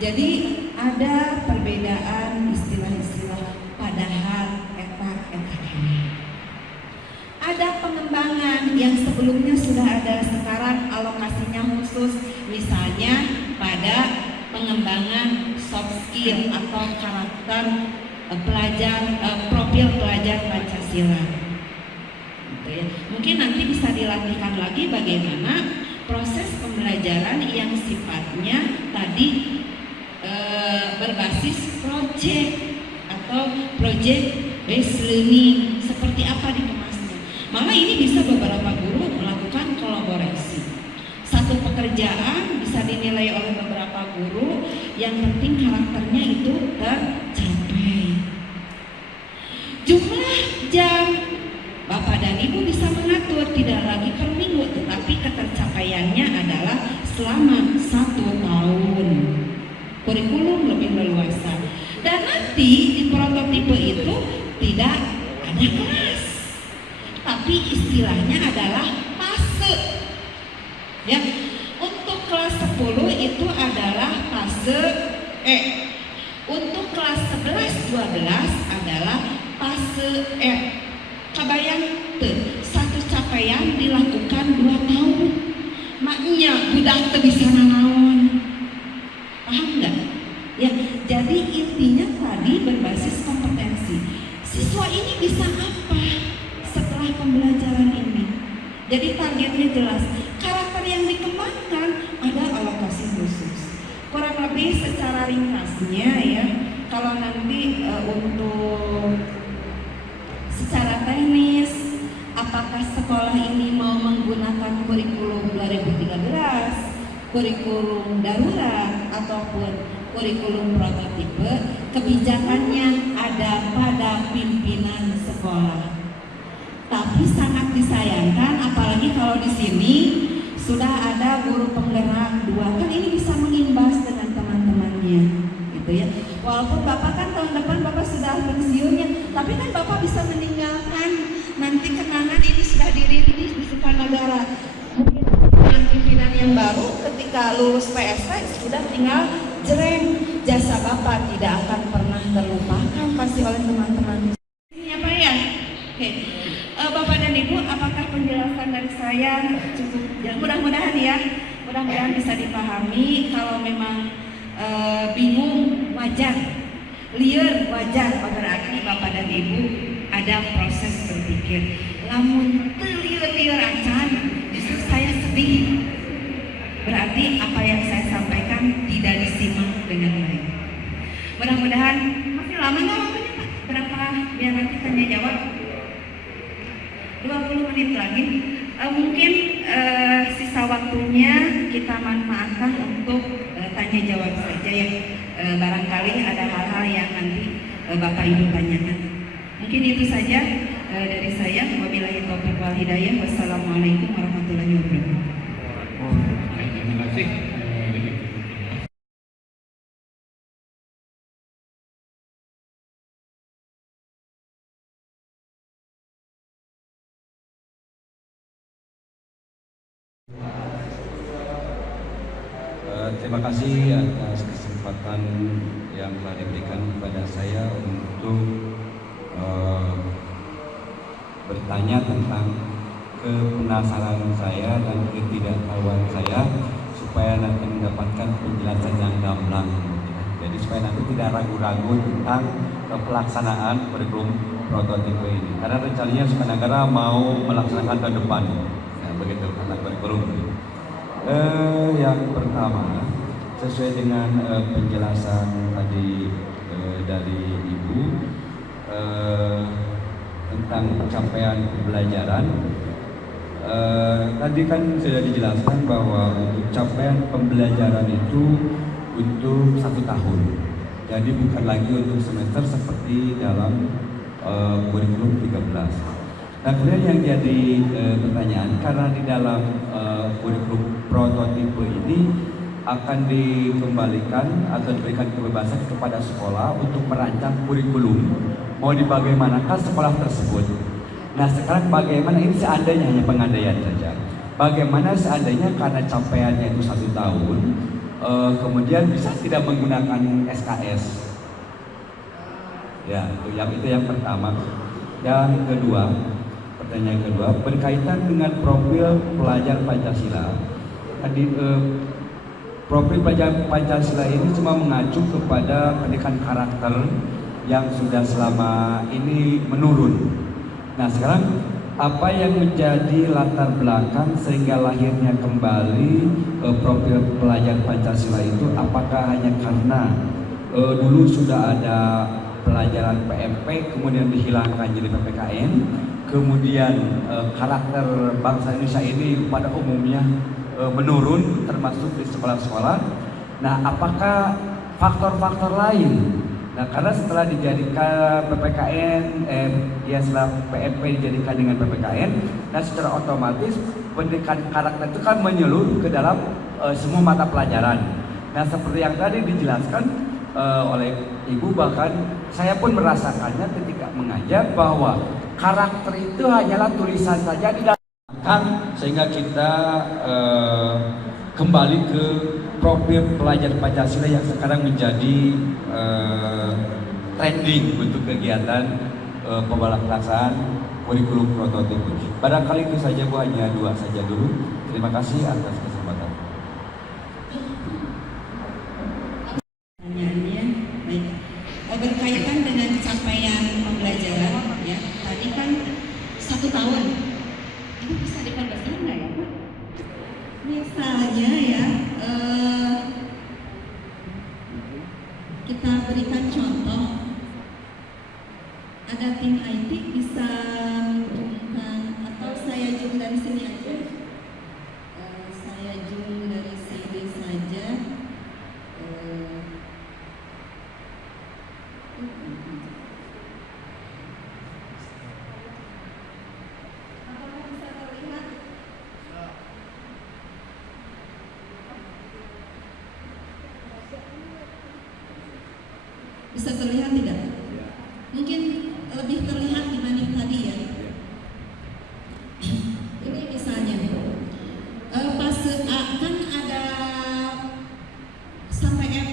Jadi ada perbedaan istilah-istilah padahal eta. Ada pengembangan yang sebelumnya sudah ada, sekarang alokasinya khusus, misalnya pada pengembangan soft skill atau karakter profil pelajar Pancasila. Gitu ya. Mungkin nanti bisa dilatihkan lagi bagaimana proses pembelajaran yang sifatnya tadi berbasis project atau project based learning, seperti apa dikemasnya. Malah ini bisa beberapa guru melakukan kolaborasi. Satu pekerjaan bisa dinilai oleh beberapa guru, yang penting karakternya itu tercapai. Jumlah jam Bapak dan Ibu bisa mengatur, tidak lagi per minggu, tetapi ketercapaiannya adalah selama 1 tahun. Kurikulum lebih leluasa. Dan nanti di prototipe itu tidak ada kelas, tapi istilahnya adalah fase. Ya, untuk kelas 10 itu adalah fase E. Untuk kelas 11-12 adalah fase F. Kabayang teu, satu capaian dilakukan 2 tahun. Maknya budak teu bisa nanaon. Paham nggak? Ya, jadi intinya tadi berbasis kompetensi. Siswa ini bisa apa setelah pembelajaran ini? Jadi targetnya jelas. Karakter yang dikembangkan ada alokasi khusus. Kurang lebih secara ringkasnya ya, kalau nanti untuk secara teknis, apakah sekolah ini mau menggunakan kurikulum 2013, kurikulum darurat, ataupun kurikulum prototipe, kebijakannya ada pada pimpinan sekolah. Tapi sangat disayangkan, apalagi kalau di sini sudah ada guru penggerak 2, kan ini bisa mengimbas dengan teman-temannya, gitu ya. Walaupun Bapak kan tahun depan Bapak sudah pensiunnya, tapi kan Bapak bisa meninggalkan nanti kenangan ini sudah dirintis di Sukanagara. Mungkin pimpinan yang baru ketika lulus PSK sudah tinggal jreng, jasa Bapak tidak akan pernah terlupakan pasti oleh teman-teman. Ini apa ya? Oke. Bapak dan Ibu, apakah penjelasan dari saya cukup? Ya, mudah-mudahan ya, mudah-mudahan bisa dipahami. Kalau memang bingung wajar, liar wajar, berarti Bapak dan Ibu ada proses berpikir. Lamun liar acan, justru saya sedih. Berarti apa yang saya sampaikan tidak disimak dengan baik. Mudah-mudahan masih lama nggak waktunya Pak? Berapa biar nanti tanya jawab? 20 menit lagi. Mungkin sisa waktunya kita manfaatkan untuk tanya jawab saja ya. Barangkali ada hal-hal yang nanti Bapak Ibu tanyakan. Mungkin itu saja dari saya. Wabillahi taufiq wal hidayah. Wassalamualaikum warahmatullahi wabarakatuh. Terima kasih. Terima kasih atas kesempatan yang telah diberikan kepada saya untuk bertanya tentang kepenasaran saya dan ketidaktahuan saya supaya nanti mendapatkan penjelasan yang gamblang. Jadi supaya nanti tidak ragu-ragu tentang pelaksanaan kurikulum prototipe ini. Karena rencananya Sukanagara mau melaksanakan tahun depan, ya, begitu anak kurikulum. Yang pertama, sesuai dengan penjelasan tadi dari Ibu tentang capaian pembelajaran, tadi kan sudah dijelaskan bahwa untuk capaian pembelajaran itu untuk 1 tahun, jadi bukan lagi untuk semester seperti dalam kurikulum 13. Nah, kemudian yang jadi pertanyaan, karena di dalam kurikulum prototipe ini akan dikembalikan atau diberikan kebebasan kepada sekolah untuk merancang kurikulum mau dibagaimanakah sekolah tersebut. Nah, sekarang bagaimana ini seandainya hanya pengandaian saja. Bagaimana seandainya karena capaiannya itu 1 tahun, kemudian bisa tidak menggunakan SKS. Ya, itu yang pertama. Yang kedua, pertanyaan kedua berkaitan dengan profil pelajar Pancasila. Tadi profil pelajar Pancasila ini cuma mengacu kepada pendidikan karakter yang sudah selama ini menurun. Nah, sekarang apa yang menjadi latar belakang sehingga lahirnya kembali profil pelajar Pancasila itu? Apakah hanya karena dulu sudah ada pelajaran PMP kemudian dihilangkan jadi PPKN, kemudian karakter bangsa Indonesia ini pada umumnya menurun termasuk di sekolah-sekolah. Nah, apakah faktor-faktor lain? Nah, karena setelah dijadikan PPKN, setelah PMP dijadikan dengan PPKN, nah secara otomatis pendidikan karakter itu kan menyeluruh ke dalam semua mata pelajaran. Nah, seperti yang tadi dijelaskan oleh Ibu, bahkan saya pun merasakannya ketika mengajar bahwa karakter itu hanyalah tulisan saja di dalam, sehingga kita kembali ke profil pelajar Pancasila yang sekarang menjadi trending untuk kegiatan pelaksanaan kurikulum prototipe. Barangkali itu saja Bu, hanya 2 saja dulu. Terima kasih atas kesempatan. Pertanyaannya baik. Berkaitan dengan capaian pembelajaran, ya tadi kan 1 tahun. Ini bisa diperbesar nggak ya Pak? Misalnya ya, kita berikan contoh, ada tim IT bisa menunjukkan, atau saya zoom dari sini aja, saya zoom dari sini saja. Apakah bisa terlihat? Bisa terlihat tidak? Mungkin lebih terlihat dibanding tadi ya. Ini misalnya fase A kan ada sampai F,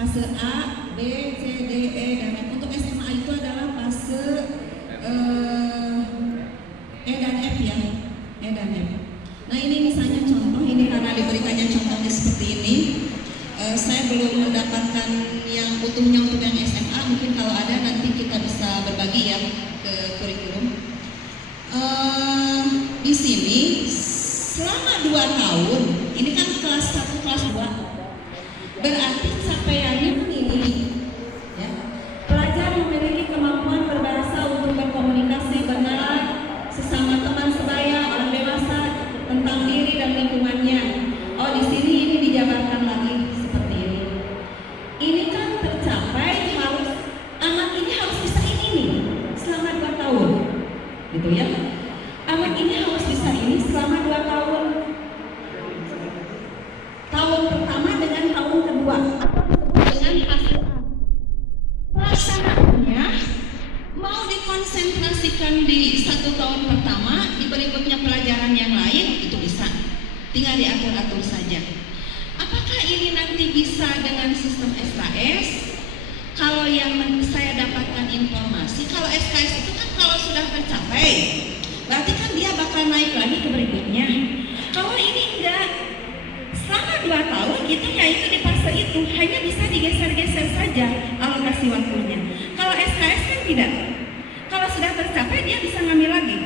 fase A, B, C, D, E, dan F. Untuk SMA itu adalah fase E dan F ya, E dan F. Nah, ini misalnya contoh, ini karena diberikannya contohnya seperti ini. Saya belum mendapatkan yang utuhnya untuk yang SMA. Mungkin kalau ada nanti kita bisa berbagi ya ke kurikulum. Di sini selama 2 tahun, ini kan kelas 1, kelas 2, berarti capaiannya ini ya. Pelajar memiliki kemampuan berbahasa untuk berkomunikasi benar sesama teman sebaya, orang dewasa, tentang diri dan lingkungannya. Oh, di sini ini dijabarkan lagi seperti ini. Ini kan tercapai, harus anak ini harus bisa ini nih selama 2 tahun, gitu ya. Anak ini harus bisa ini selama 2 tahun. Tahun pertama dengan tahun kedua, atau disebut dengan hasil A. Pelaksanaannya mau dikonsentrasikan di 1 tahun pertama, di berikutnya pelajaran yang lain, itu bisa. Tinggal diatur-atur saja. Apakah ini nanti bisa dengan sistem SKS? Kalau yang saya dapatkan informasi, kalau SKS itu kan kalau sudah tercapai, berarti kan dia bakal naik lagi ke berikutnya. Kalau ini enggak, selama 2 tahun itu ya itu di fase itu hanya bisa digeser-geser saja alokasi waktunya. Kalau SKS kan tidak. Kalau sudah tercapai dia bisa ngambil lagi.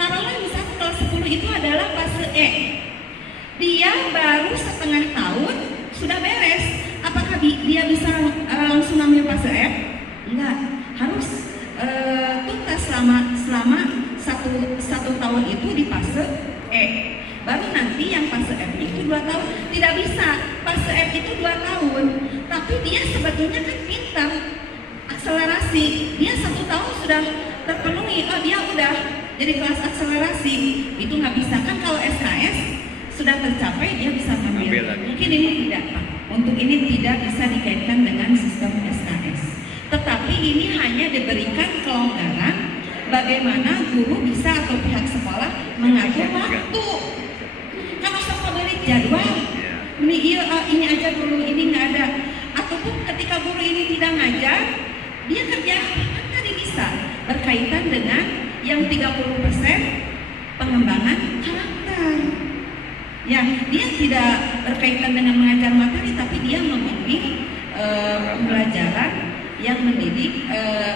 Taruhlah misalnya kalau 10 itu adalah fase E. Dia baru setengah tahun sudah beres. Apakah dia bisa langsung ngambil fase F? Enggak, harus tuntas selama satu tahun itu di fase E. Baru nanti yang fase F itu 2 tahun. Tidak bisa, fase F itu 2 tahun. Tapi dia sebetulnya kan pintar, akselerasi. Dia 1 tahun sudah terpenuhi, oh dia udah jadi kelas akselerasi. Itu nggak bisa kan. Kalau SKS sudah tercapai dia bisa ngambil. Mungkin ini tidak Pak. Untuk ini tidak bisa dikaitkan dengan sistem SKS. Tetapi ini hanya diberikan kelonggaran bagaimana guru bisa atau pihak sekolah mengatur waktu. Kalau sok beri jadwal, ini aja dulu, ini nggak ada. Ataupun ketika guru ini tidak ngajar, dia kerja kan tadi bisa berkaitan dengan yang 30% pengembangan karakter. Ya, dia tidak berkaitan dengan mengajar materi, tapi dia membimbing pembelajaran yang mendidik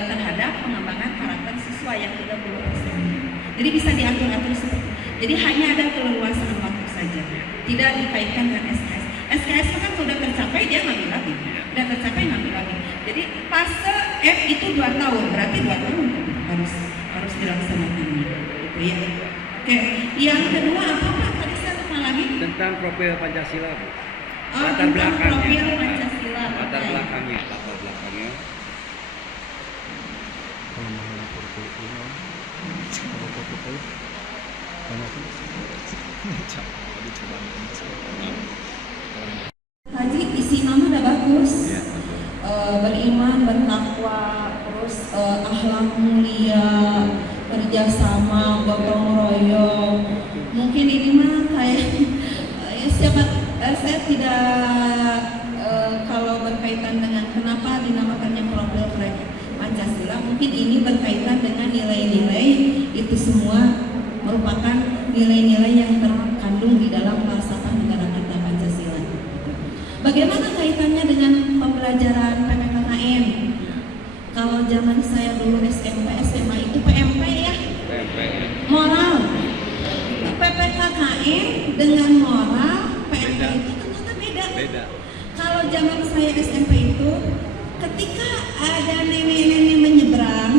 terhadap pengembangan karakter siswa yang 30%. Jadi bisa diatur-atur seperti itu. Jadi hanya ada keleluasaan waktu saja, tidak dikaitkan dengan SKS. SKS kan sudah tercapai dia ngambil lagi, sudah tercapai ngambil lagi. Jadi fase F itu 2 tahun, berarti 2 tahun harus dilaksanakan. Gitu ya. Oke, yang kedua apa Pak? Tadi saya lupa lagi. Tentang profil Pancasila, Bu. Oh, Latar belakangnya. Profil Pancasila. Latar Oke. belakangnya. Haji isi nama udah bagus. Ya, Beriman, bertakwa, terus akhlak mulia, kerjasama, gotong royong. Mungkin ini mah kayak ya siapa saya tidak kalau berkaitan dengan kenapa dinamakannya profil Pancasila, mungkin ini berkaitan dengan nilai-nilai itu semua merupakan nilai-nilai yang terkandung di dalam falsafah negara kita Pancasila. Bagaimana kaitannya dengan pembelajaran PPKKN? Kalau zaman saya dulu SMP, SMA itu PMP ya, moral. PPKKN dengan moral, PMP itu ternyata beda. Kalau zaman saya SMP itu, ketika ada nenek-nenek menyeberang,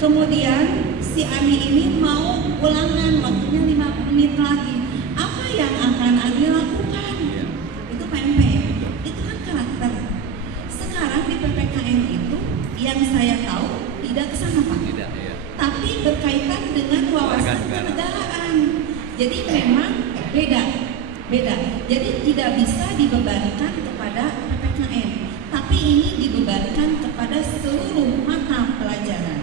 kemudian si Ani ini mau ulangan, waktunya 5 menit lagi. Apa yang akan Ani lakukan? Itu PMP, itu kan karakter. Sekarang di PPKN itu yang saya tahu tidak ke sana Pak. Tidak, ya. Tapi berkaitan dengan wawasan kenegaraan. Jadi memang beda. Jadi tidak bisa dibebankan kepada PPKN, tapi ini dibebankan kepada seluruh mata pelajaran.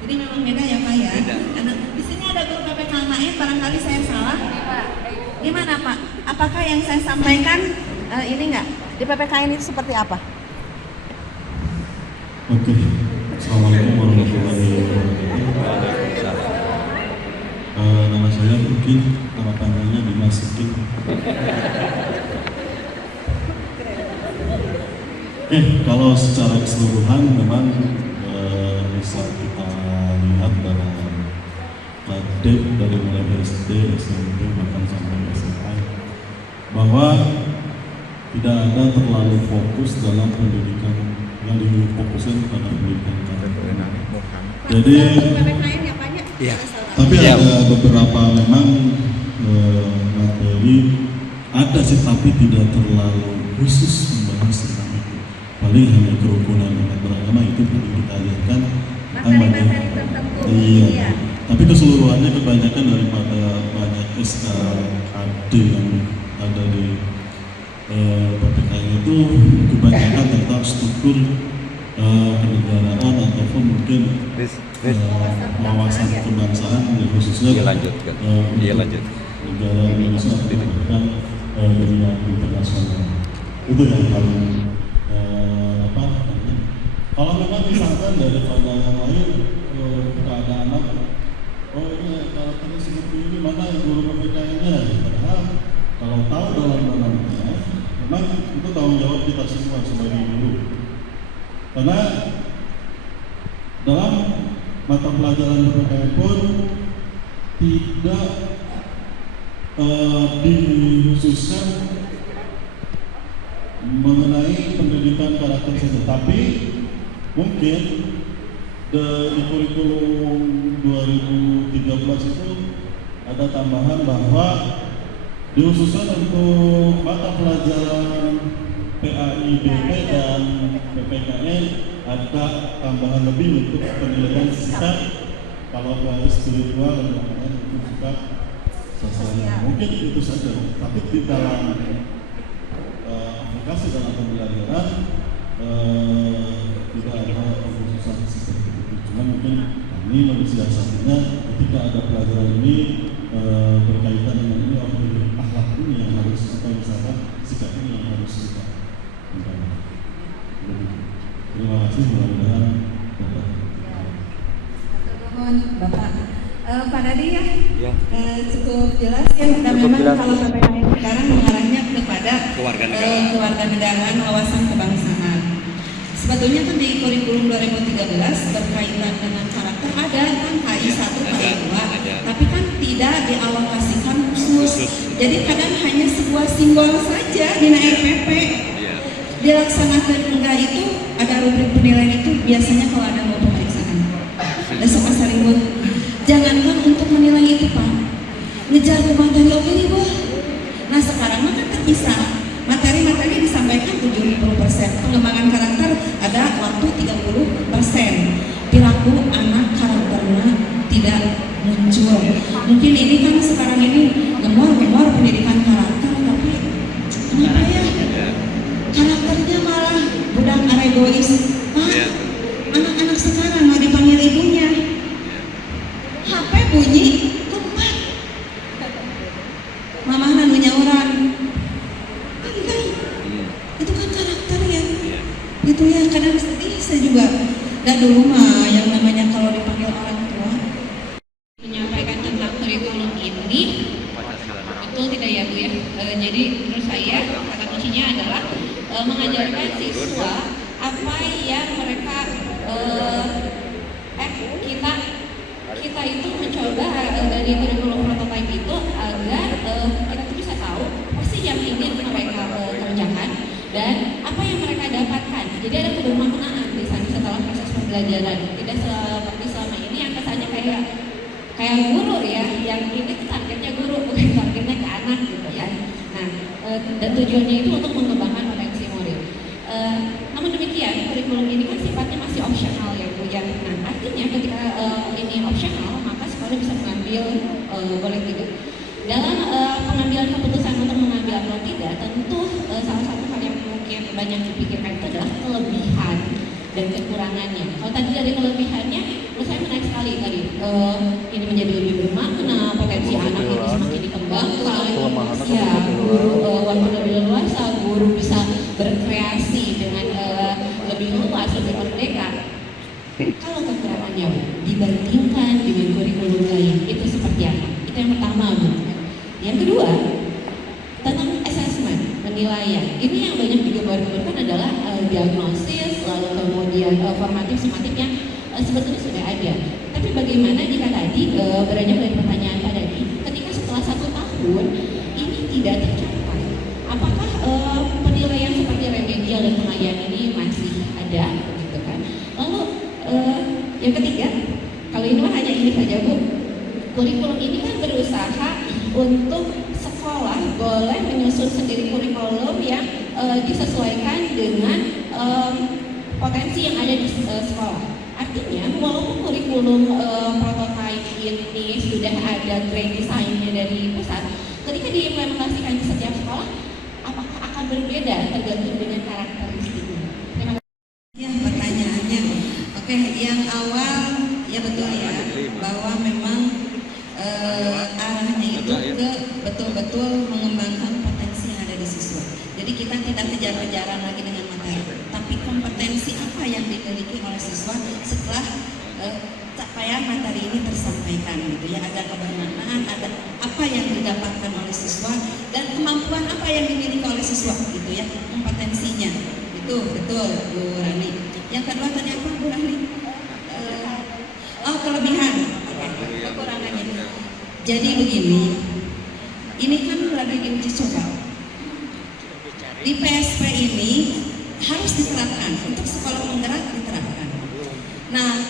Jadi memang beda ya Pak ya. Beda. Karena di sini ada guru PPKN, barangkali saya salah. Gimana Pak? Apakah yang saya sampaikan ini enggak? Di PPKN itu seperti apa? Oke. Assalamualaikum warahmatullahi wabarakatuh. Nama saya Uki, nama panggilnya Dimas Uki. Kalau secara keseluruhan memang bisa kita lihat dalam dek dari mulai SD, SMP bahkan sampai SMA bahwa tidak ada terlalu fokus dalam pendidikan yang difokuskan pada pendidikan karakter. Jadi, tapi ada beberapa memang materi ada sih tapi tidak terlalu khusus membahas tentang itu. Paling hanya kerukunan umat beragama itu perlu kita ajarkan tentang banyak. Iya. Tapi keseluruhannya kebanyakan daripada banyak SKAD yang ada di PPKN itu kebanyakan tentang struktur kenegaraan ataupun mungkin wawasan kebangsaan khususnya negara Indonesia dan dunia internasional. Itu yang paling kalau memang misalkan daripada yang lain ada anak ini karakternya seperti ini, mana yang guru PPKN-nya? Padahal kalau tahu dalamnya memang itu tanggung jawab kita semua sebagai guru, karena dalam mata pelajaran PPKN pun tidak dikhususkan mengenai pendidikan karakter saja, tapi mungkin di kurikulum 2013 itu ada tambahan bahwa dikhususkan untuk mata pelajaran PAIBP dan PPKN ada tambahan lebih untuk penilaian sikap, kalau ke spiritual dan lain-lain untuk sikap sosialnya. Mungkin itu saja, tapi di dalam aplikasi dalam pembelajaran tidak ada kekhususan seperti itu. Cuma mungkin kami mensiasatinya ketika ada pelajaran ini berkaitan dengan ini akhlak ini yang harus, atau misalkan sikap ini yang harus kita tingkatkan. Terima kasih, mudah-mudahan dapat. Mohon Bapak Pak Nadi ya, cukup jelas ya. Dan memang kalau PPKN sekarang mengarahnya kepada kewarganegaraan, wawasan kebangsaan. Sebetulnya kan di kurikulum 2013 berkaitan dengan karakter ada kan KI 1, KI 2, tapi kan tidak dialokasikan khusus. Jadi kadang hanya sebuah simbol saja di RPP. Dilaksanakan enggak itu ada rubrik penilaian itu biasanya kalau ada mau pemeriksaan. Dan suka sering jangankan untuk menilai itu Pak, ngejar ke materi oke nih Bu. Nah sekarang mah kan terpisah, materi-materi disampaikan 70%, pengembangan karakter ada waktu 30%, perilaku anak karakternya tidak muncul. Mungkin ini kan sekarang ini gemor-gemor pendidikan karakter, tapi kenapa ya karakternya malah budak egois. Anak-anak sekarang mau dipanggil ibunya, HP bunyi, keempat mamah nanunya orang pantai, itu kan karakter ya, itu ya. Kadang sedih saya juga, dan dulu mah yang namanya kalau dipanggil orang tua menyampaikan tentang kurikulum ini, betul tidak ya Bu ya? Jadi menurut saya kata kuncinya adalah mengajarkan siswa apa yang mereka kita itu mencoba dari kurikulum prototipe itu agar kita tuh bisa tahu apa sih yang ingin mereka kerjakan dan apa yang mereka dapatkan. Jadi ada kebermaknaan di sana setelah proses pembelajaran. Tidak seperti selama ini yang kesannya kayak guru ya, yang ini targetnya guru bukan targetnya ke anak gitu ya. Nah, dan tujuannya itu untuk mengembangkan potensi murid. Namun demikian, kurikulum ini kan sifatnya masih opsional ya Bu ya. Nah, artinya ketika ini opsional, maka sekolah bisa mengambil boleh tidak. Dalam pengambilan keputusan untuk mengambil atau tidak, tentu salah satu hal yang mungkin banyak dipikirkan itu adalah kelebihan dan kekurangannya. Kalau tadi dari kelebihannya, menurut saya menarik sekali tadi. Ini menjadi lebih bermakna, potensi anak ini semakin dikembangkan. Ya, waktu lebih luas, guru bisa berkreasi dengan lebih luas, lebih merdeka. Kalau kekurangannya dibandingkan dengan kurikulum lain, itu seperti apa? Itu yang pertama Bu. Yang kedua, tentang assessment, penilaian. Ini ini yang banyak digembar-gemborkan adalah diagnosis, lalu kemudian formatif, sumatif yang sebetulnya sudah ada. Tapi bagaimana jika tadi beranjak dari pertanyaan Pak Dadi, ketika setelah 1 tahun ini tidak tercapai, apakah penilaian seperti remedial dan pengayaan ini masih ada, gitu kan? Lalu yang ketiga, kalau ini mah hanya ini saja Bu, kurikulum ini kan berusaha untuk sekolah boleh menyusun sendiri kurikulum yang disesuaikan dengan potensi yang ada di sekolah. Artinya, walaupun kurikulum prototype ini sudah ada grand design-nya dari pusat, ketika diimplementasikan di setiap sekolah, apakah akan berbeda tergantung dengan karakteristiknya? Terima kasih. Ya, pertanyaannya. Oke, yang awal ya betul ya, bahwa memang arahnya itu ke betul-betul mengembangkan potensi yang ada di siswa. Jadi kita tidak kejar-kejaran lagi dengan materi, tapi kompetensi apa yang dimiliki oleh siswa setelah capaian materi ini tersampaikan, gitu ya. Ada kebermaknaan, ada apa yang didapatkan oleh siswa dan kemampuan apa yang dimiliki oleh siswa, gitu ya, kompetensinya. Itu betul Bu Rani. Yang kedua tadi apa Bu Rani? Kelebihan, kekurangannya. Jadi begini, ini kan lagi diuji coba. Di PSP ini harus diterapkan, untuk sekolah penggerak diterapkan. Nah,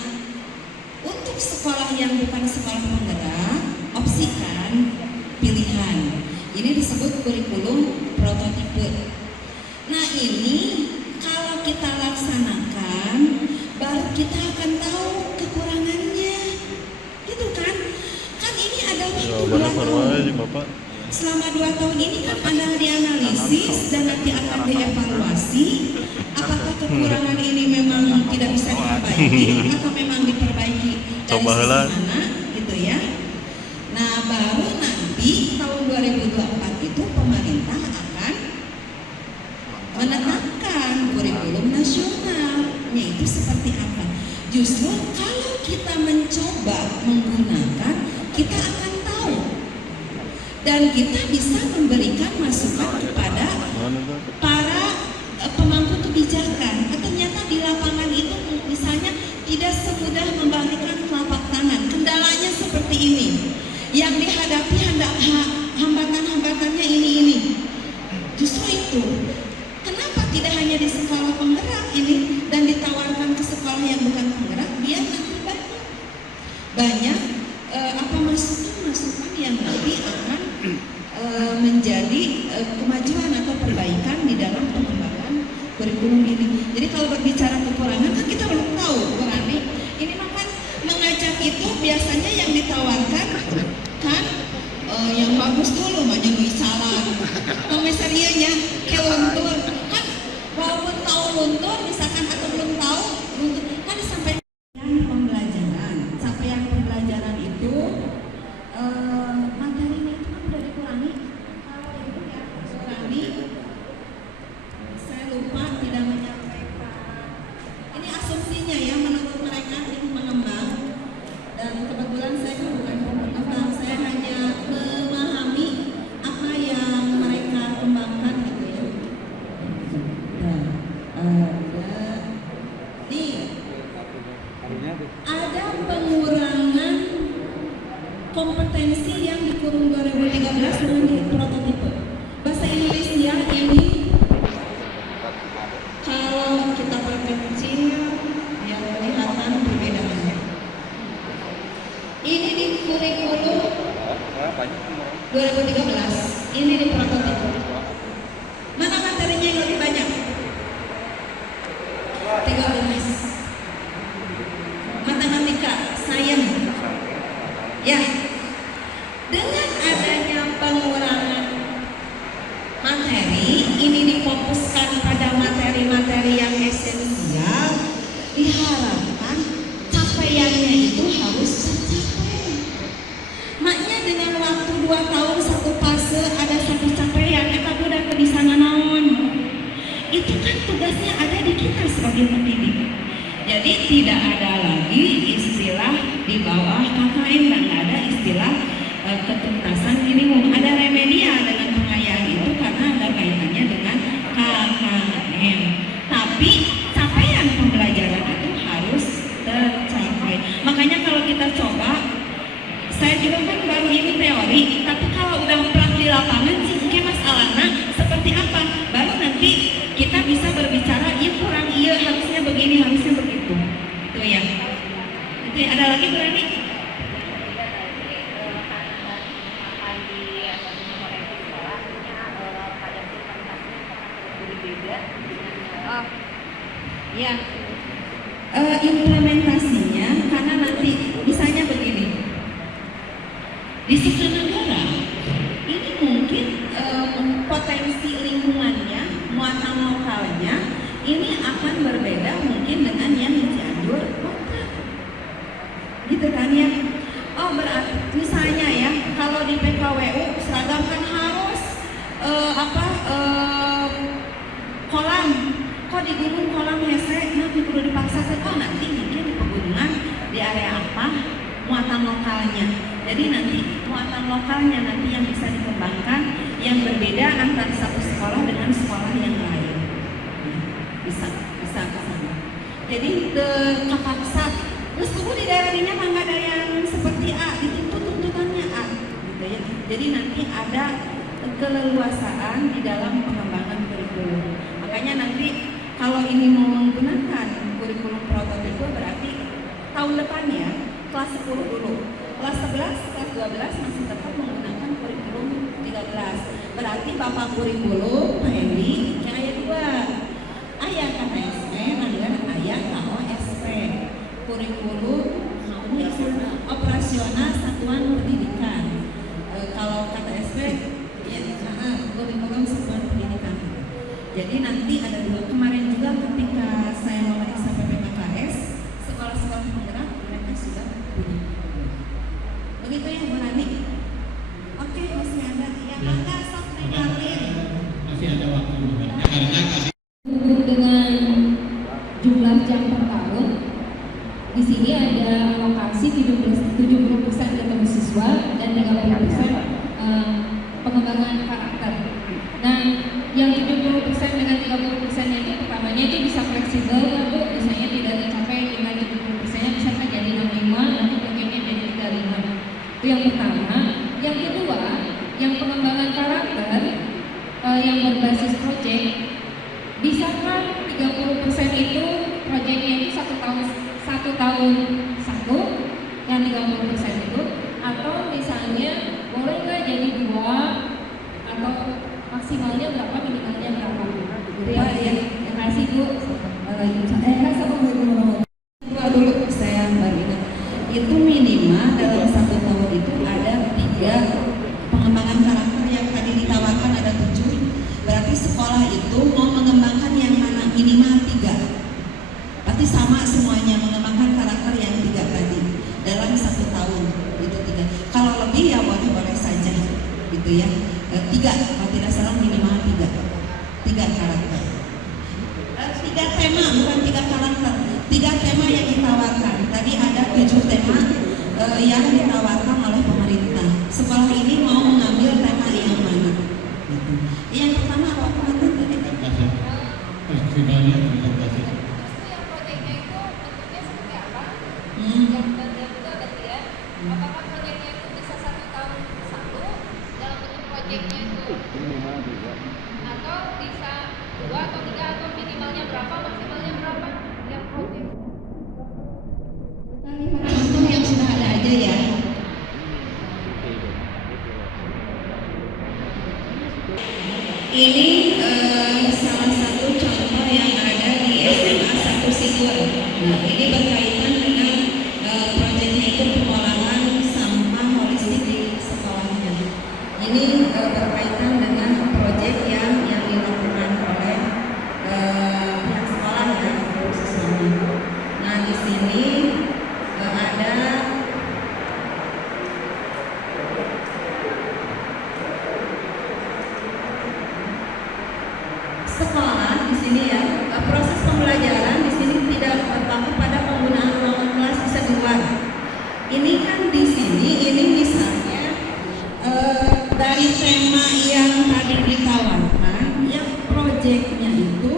untuk sekolah yang bukan sekolah penggerak, opsikan pilihan. Ini disebut kurikulum prototipe. Nah, ini kalau kita laksanakan, baru kita akan tahu kekurangannya, gitu kan? Kan ini ada waktu 2 tahun. Selama 2 tahun ini kan Anda dianalisis dan nanti akan dievaluasi apakah kekurangan ini memang tidak bisa diperbaiki atau memang diperbaiki dari sisi mana, gitu ya. Nah, baru nanti tahun 2024 itu pemerintah akan menetapkan kurikulum nasionalnya itu seperti apa. Justru kalau kita mencoba menggunakan, kita akan tahu dan kita bisa memberikan masukan kepada para pemangku kebijakan. Ternyata di lapangan itu misalnya tidak semudah membalikan telapak tangan. Kendalanya seperti ini. Yang dihadapi hambatan-hambatannya ini. Justru itu. Kenapa tidak hanya di sekolah penggerak ini dan ditawarkan ke sekolah yang bukan penggerak, biar nanti banyak masukan yang nanti akan menjadi kemajuan atau perbaikan di dalam pengembangan kurikulum ini. Jadi kalau berbicara kekurangan kan kita belum tahu, Bu Rani. Ini makan mengajak itu biasanya yang ditawarkan kan yang bagus dulu, makanya misalan. Komisarianya luntur kan, walaupun tahu luntur misalkan atau belum tahu luntur kan disampaikan pembelajaran. Capaian pembelajaran itu materinya itu kan udah dikurangi. Kalau ibu ya kurangi, saya lupa tidak menyampaikan. Ini asumsinya ya, menurut mereka ini mengembang. Dan kebetulan saya kan bukan pengembang, saya hanya memahami apa yang mereka kembangkan, gitu ya. Ada pengurangan kompetensi yang di kurun 2013 menjadi prototipe. Bahasa Indonesia ini kalau kita pakai kecil yang kelihatan perbedaannya. Ini di kurikulum 2013, ini di prototipe. Mana materinya yang lebih banyak? 13. Matematika, sains. Ya. Dengan adanya pengurangan materi, ini difokuskan pada materi-materi yang esensial, diharapkan capaiannya itu harus tercapai. Maknya dengan waktu 2 tahun 1 fase ada 1 capaian, eta udah bisa naon. Itu kan tugasnya ada di kita sebagai pendidik. Jadi tidak ada lagi istilah di bawah KKN dan tidak ada istilah ketuntasan minimum. Ada remedia dengan pengayaan itu karena ada kaitannya dengan Tetapi capaian pembelajaran itu harus tercapai. Makanya kalau kita coba, saya juga kan baru ini teori, tapi kalau udah prak di lapangan sih mungkin masalahnya seperti apa, baru nanti kita bisa berbicara, iya kurang, iya harusnya begini, harusnya begitu. Itu ya. Itu ya. Ada lagi berani? Oh, ya. Implementasinya karena nanti misalnya begini, di sistem negara ini mungkin potensi lingkungannya, muatan lokalnya ini akan berbeda mungkin dengan yang di Cianjur kota, gitu kan ya. Oh berarti misalnya ya, kalau di PKWU seragam kan harus kolam, kok di gunung kolam hese, nanti perlu dipaksakan, oh nanti mungkin di pegunungan di area apa muatan lokalnya. Jadi nanti muatan lokalnya nanti yang bisa dikembangkan, yang berbeda antara satu sekolah dengan sekolah yang lain. Bisa ke sana. Jadi kepaksa, terus tunggu di daerah ini nggak ada yang seperti A, dituntut tuntutannya A, gitu ya. Jadi nanti ada keleluasaan di dalam pengembangan kurikulum. Makanya nanti kalau ini mau menggunakan kurikulum prototipe berarti tahun depan ya, kelas 10 dulu. Kelas 11, kelas 12 masih tetap menggunakan kurikulum 13. Berarti Bapak kurikulum, Pak Hendi, yang ayat 2. Ayat KTSP, dan ayat KOSP. Kurikulum operasional satuan pendidikan. Kalau KTSP, ya, kurikulum satuan pendidikan. Jadi nanti ada dua. Kemarin juga ketika saya memeriksa PPKKS, sekolah-sekolah penggerak mereka sudah punya. Begitu ya Bu Rani? Oke, masih ada. Ya, maka sok Karlin. Masih ada waktu karena tadi dengan jumlah jam per tahun, di sini ada alokasi 70% ketemu siswa dan 30% pengembangan karakter. Nah, yang 70% dengan 30% itu pertamanya itu bisa fleksibel ya Bu, misalnya tidak tercapai dengan 70%-nya bisa jadi 65, nanti proyeknya jadi 35. Itu yang pertama. Yang kedua, yang pengembangan karakter yang berbasis proyek, bisakah 30% itu proyeknya itu satu tahun satu, yang 30% itu, atau misalnya boleh nggak jadi 2 atau maksimalnya berapa, minimalnya berapa? Gitu ya. Terima kasih Bu. Dulu saya baru ingat, itu minimal dalam 1 tahun itu ada 3 pengembangan karakter yang tadi ditawarkan ada 7. Berarti sekolah itu mau mengembangkan yang mana, minimal 3. Berarti sama semuanya mengembangkan karakter yang 3 tadi dalam 1 tahun itu 3. Kalau lebih ya boleh saja gitu ya. 3, kalau tidak salah minimal 3 karakter. 3 tema, bukan 3 karakter. 3 tema yang ditawarkan. Tadi ada 7 tema yang ditawarkan oleh pemerintah. Sekolah ini mau mengambil tema yang mana? Gitu. Yang pertama apa tadi? festivalnya presentasi. Yang benar itu ada dia. Apakah proyeknya itu bisa 1 tahun satu dalam bentuk proyeknya itu, atau bisa 2 atau 3 atau minimalnya berapa, maksimalnya berapa yang proyek? Kita lihat contoh yang sudah ada aja ya. Ini salah satu contoh yang ada di SMA 1 Sigur. Nah, ini berkaitan dengan proyeknya itu pengolahan sampah holistik di sekolahnya. Ini berkaitan dengan proyek yang dilakukan oleh pihak sekolah ya, khususnya. Nah, di sini ada sekolah di sini ya, proses pembelajaran di sini tidak berpaku pada penggunaan ruangan kelas bisa di luar. Ini kan di sini, ini misalnya dari tema yang tadi ditawarkan, yang proyeknya itu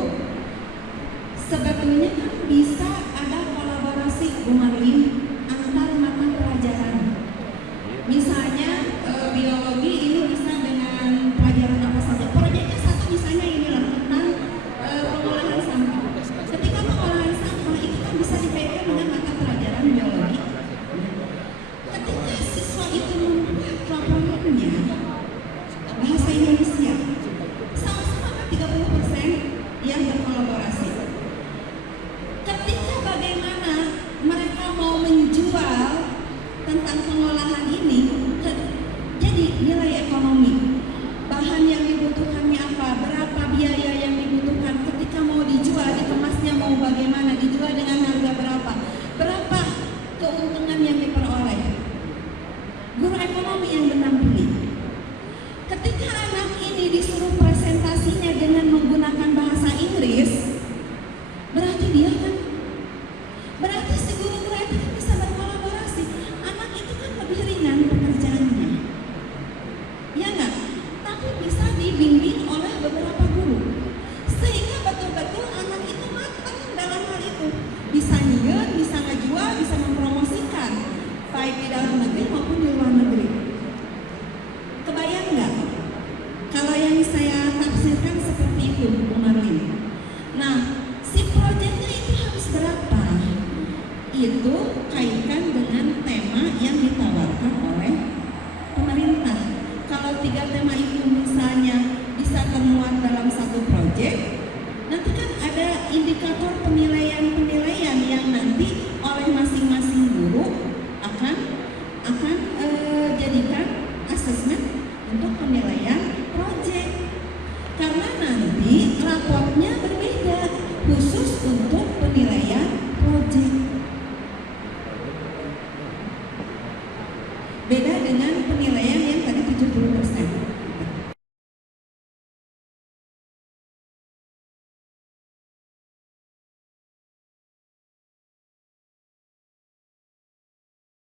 indikator penilaian